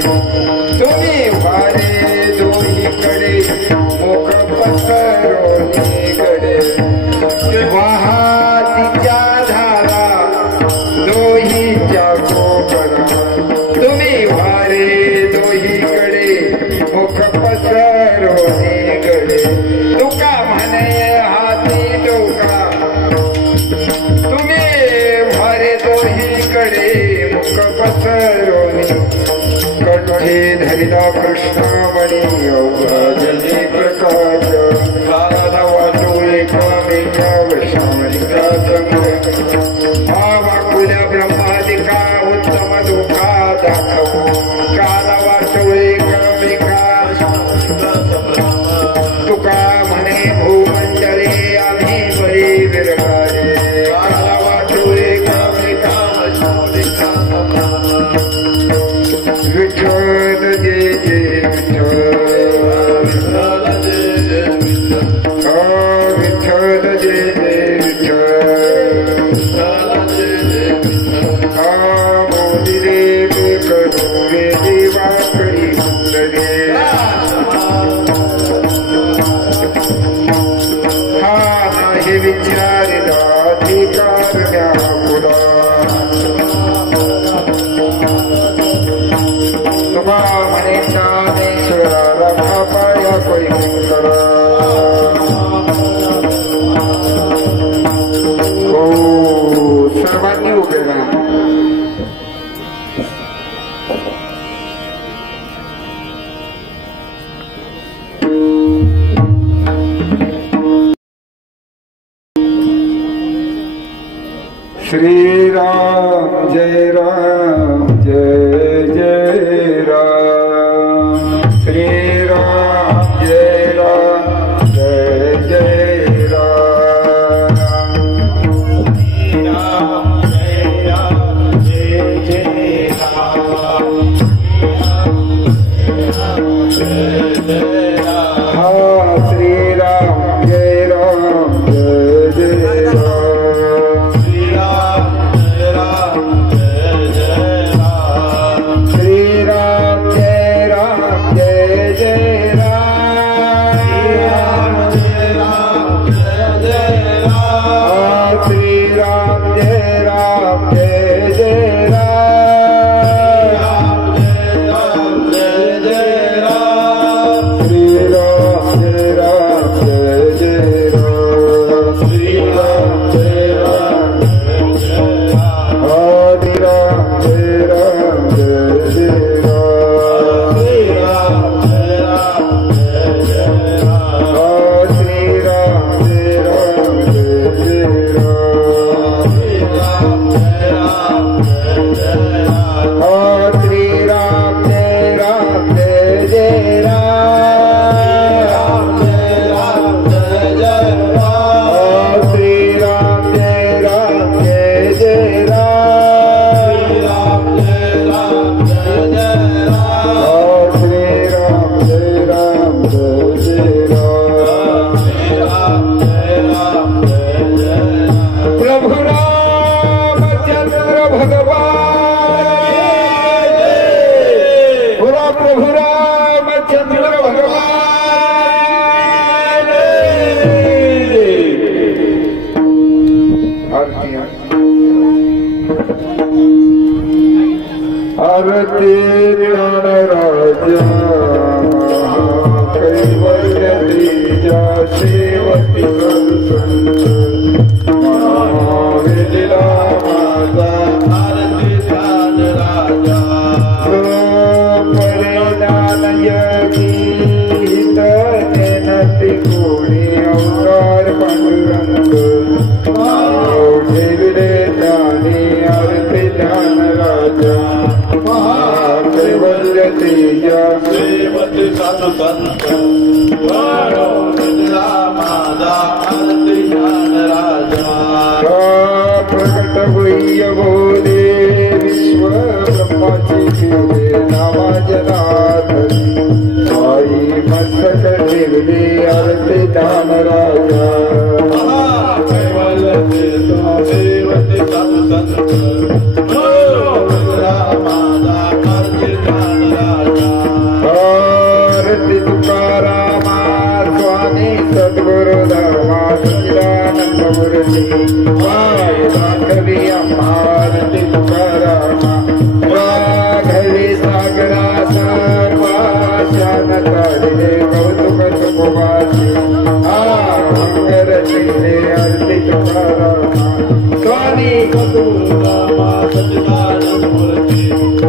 तुम्ही वारे दोहीकडे मुख पसरोनीकडे वाहातीच्या धारा दोहीच्या कोकण तुम्ही वारे दोहीकडे मुख पसरोनीकडे तुका म्हणे हाती डोका तुम्ही वारे दोहीकडे मुख पसरोनी कंठे धरिला कृष्णामणी अवघाजनी प्रकाश काला वाटोळे कामेच्या वैष्णवनिका संग भावाकुल्या ब्रह्मादिका उत्तम दुःखा दाखवू काला वाटोळे कामेका तुका म्हणे भूमंडळे आम्ही बरी विरगारे काला वाटोळे कामेका विठ्ठल जय जय विठ्ठल विठ्ठल जय जय विठ्ठल मोदिरे करू रे देवाकरी मुंदरे हा नाही विचारिला अधिकार व्यापुला तुमा म्हणे ज्ञानेश्वरा रखा पाया कोई करा हो सर्वांनी उभे राहा श्री राम जय जय राम श्री राम जय जय राम श्री राम जय जय राम हा श्री राम जय जय राम आरती राजा कैवल्य तेजा सेवती लीला माता आरती राजा परिधान गीत नती कोणी अवतार पांडुरंग ठेवले त्याने आरती ध्यान राजा कैवल्य तेजा सेवती साधु संत माझा आरती ध्यान राजा प्रकट होई बोले विश्व ब्रह्माची केले नावा जनार्दनी आई मस्तक ठेवले आरती ध्यान राजा कैवल्य देवते साधू संत माझा कीर्तन राजा आरती तुकारामा स्वामी सद्गुरु धर्मा सच्चिदानंद मूर्ती वाय राघवी आरती तुकारामा वाघवी सागरा सर्वा शानकारिणे कौतुक सुखवासी मंगल चिन्हे आरती तुकारामा स्वामी सद्गुरुरामा सच्चिदानंद मूर्ती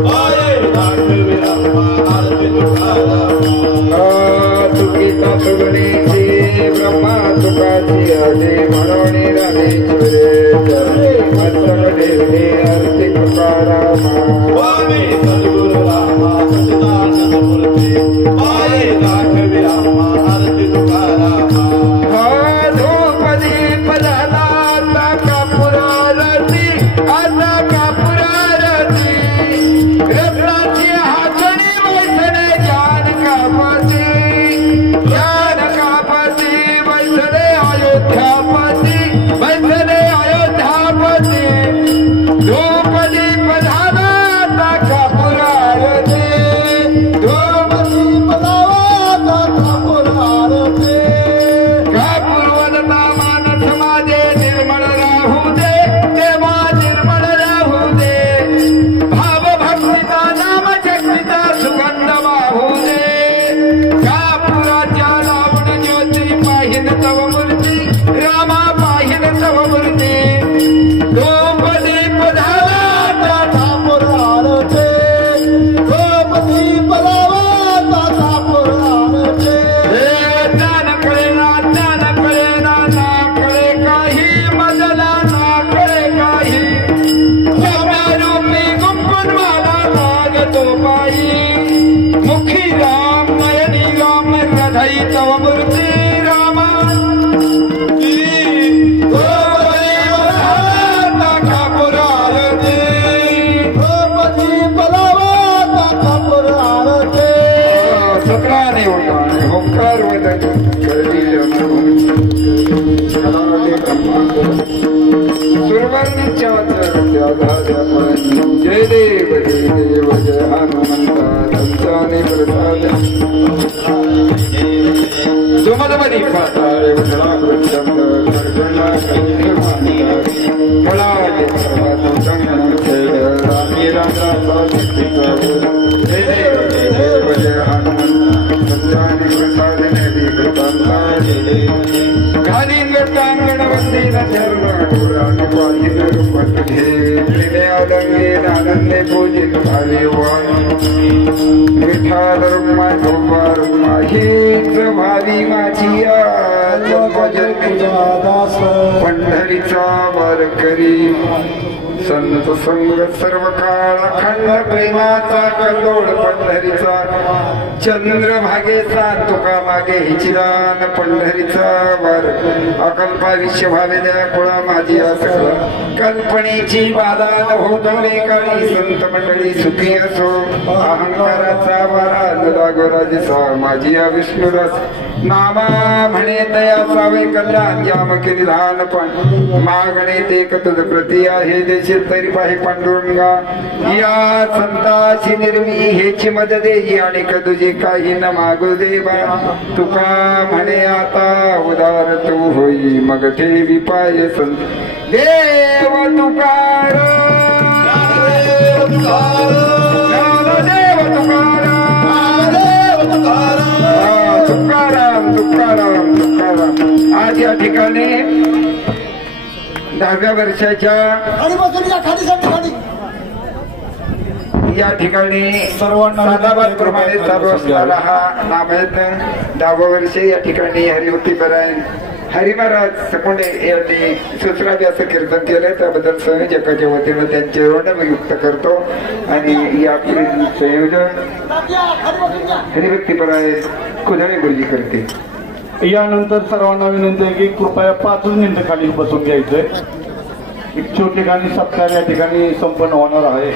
वाय राघवी आरती तुकारामा तुकी तत्वगणेची ब्रह्मा तुकाची आदे म्हणून रामेश्वरे जय मस्तकदेवी आरती तुकारामा स्वामी सद्गुरुरामा सच्चिदानंद मूर्ती वाय राघवी आरती तुकारामा धूपदीप झाला आता कापुरारती आता कापुरारती रत्नाची हातणी वैसणे ज्ञान कापती वैसणे अयोध्यापती वैसणे अयोध्यापती धूपदीप झाला आता कापुरारती धूपदीप झाला आता कापुरारती कापूरवदना मानस माझे निर्मळ राहू दे देवा निर्मळ राहू दे भाव भक्तीचा नाम शक्तीचा सुगंध वाहू दे कापुराच्या लावण ज्योती पाहिन तव मूर्ती रामा पाहिन तव मूर्ती धूपदीप झाला आता कापुरारती धूपदीप झाला आता कापुरारती ज्ञान कळेना ना कळे काही मजला ना कळे काही रूपी गुंफून मला लागतो पायी मुखी राम नयनी राम हृदयी तव मूर्ती रामा सत्राने होता ओंकार वदन सुरवर्णीच्या जय देव जय हनुमंता दत्ताने प्रसाद सुमदमणी पाताळे वृक्षाकृत्यंत गर्जना कन्यमानी फळावते सर्वात रामी रामदासा जय देव जय हनुमंता दत्ताने प्रसादने विकृतांता घाली गटांगण वंदीन धर्म पुराण पाहिन रूपत घे आदंगे आनंदे पूजित झाले विठाल रुक्मा गोपा रुक्मा हीच भावी माझी पंढरीचा वारकरी संत संग सर्व काळ अखंड प्रेमाचा कल्लोळ पंढरीचा चंद्र भागेचा तुका मागे हिचिरान पंढरीचा वार अकल्पाविष्य भावेल्या कुळा माझी असं कल्पनेची बाधा न होतवले काळी संत मंडळी सुखी असो अहंकाराचा वारा न लागो राजसा माझी विष्णुरस नामा म्हणे तया सावे कल्याण यामके निधानपण मागणे ते तुझ प्रती आहे देशील तरी पाहि पांडुरंगा या संताची निर्मी हेची मदत देई आणि तुझे काही न मागू देवा तुका म्हणे आता उदार तू होई मग ठेवी पाय संत देव तुकार तुकाराम तुकाराम तुकाराम आज या ठिकाणी 10व्या वर्षाच्या या ठिकाणी सर्वांप्रमाणे चालू असणारा हा नामयज्ञ 10व्या वर्षी या ठिकाणी हरिभक्तीपरायण हरी महाराज सकोंडे यांनी सुसराबी असं कीर्तन केलंय त्याबद्दल संयोजकाच्या वतीनं त्यांचे ऋण युक्त करतो आणि या संयोजन हरिभक्तीपरायण कुदळे गुरुजी करते. यानंतर सर्वांना विनंती आहे की कृपया 5 मिनिटं खाली बसून घ्यायचंय. एक छोटी ठिकाणी सत्कार या ठिकाणी संपन्न होणार आहे.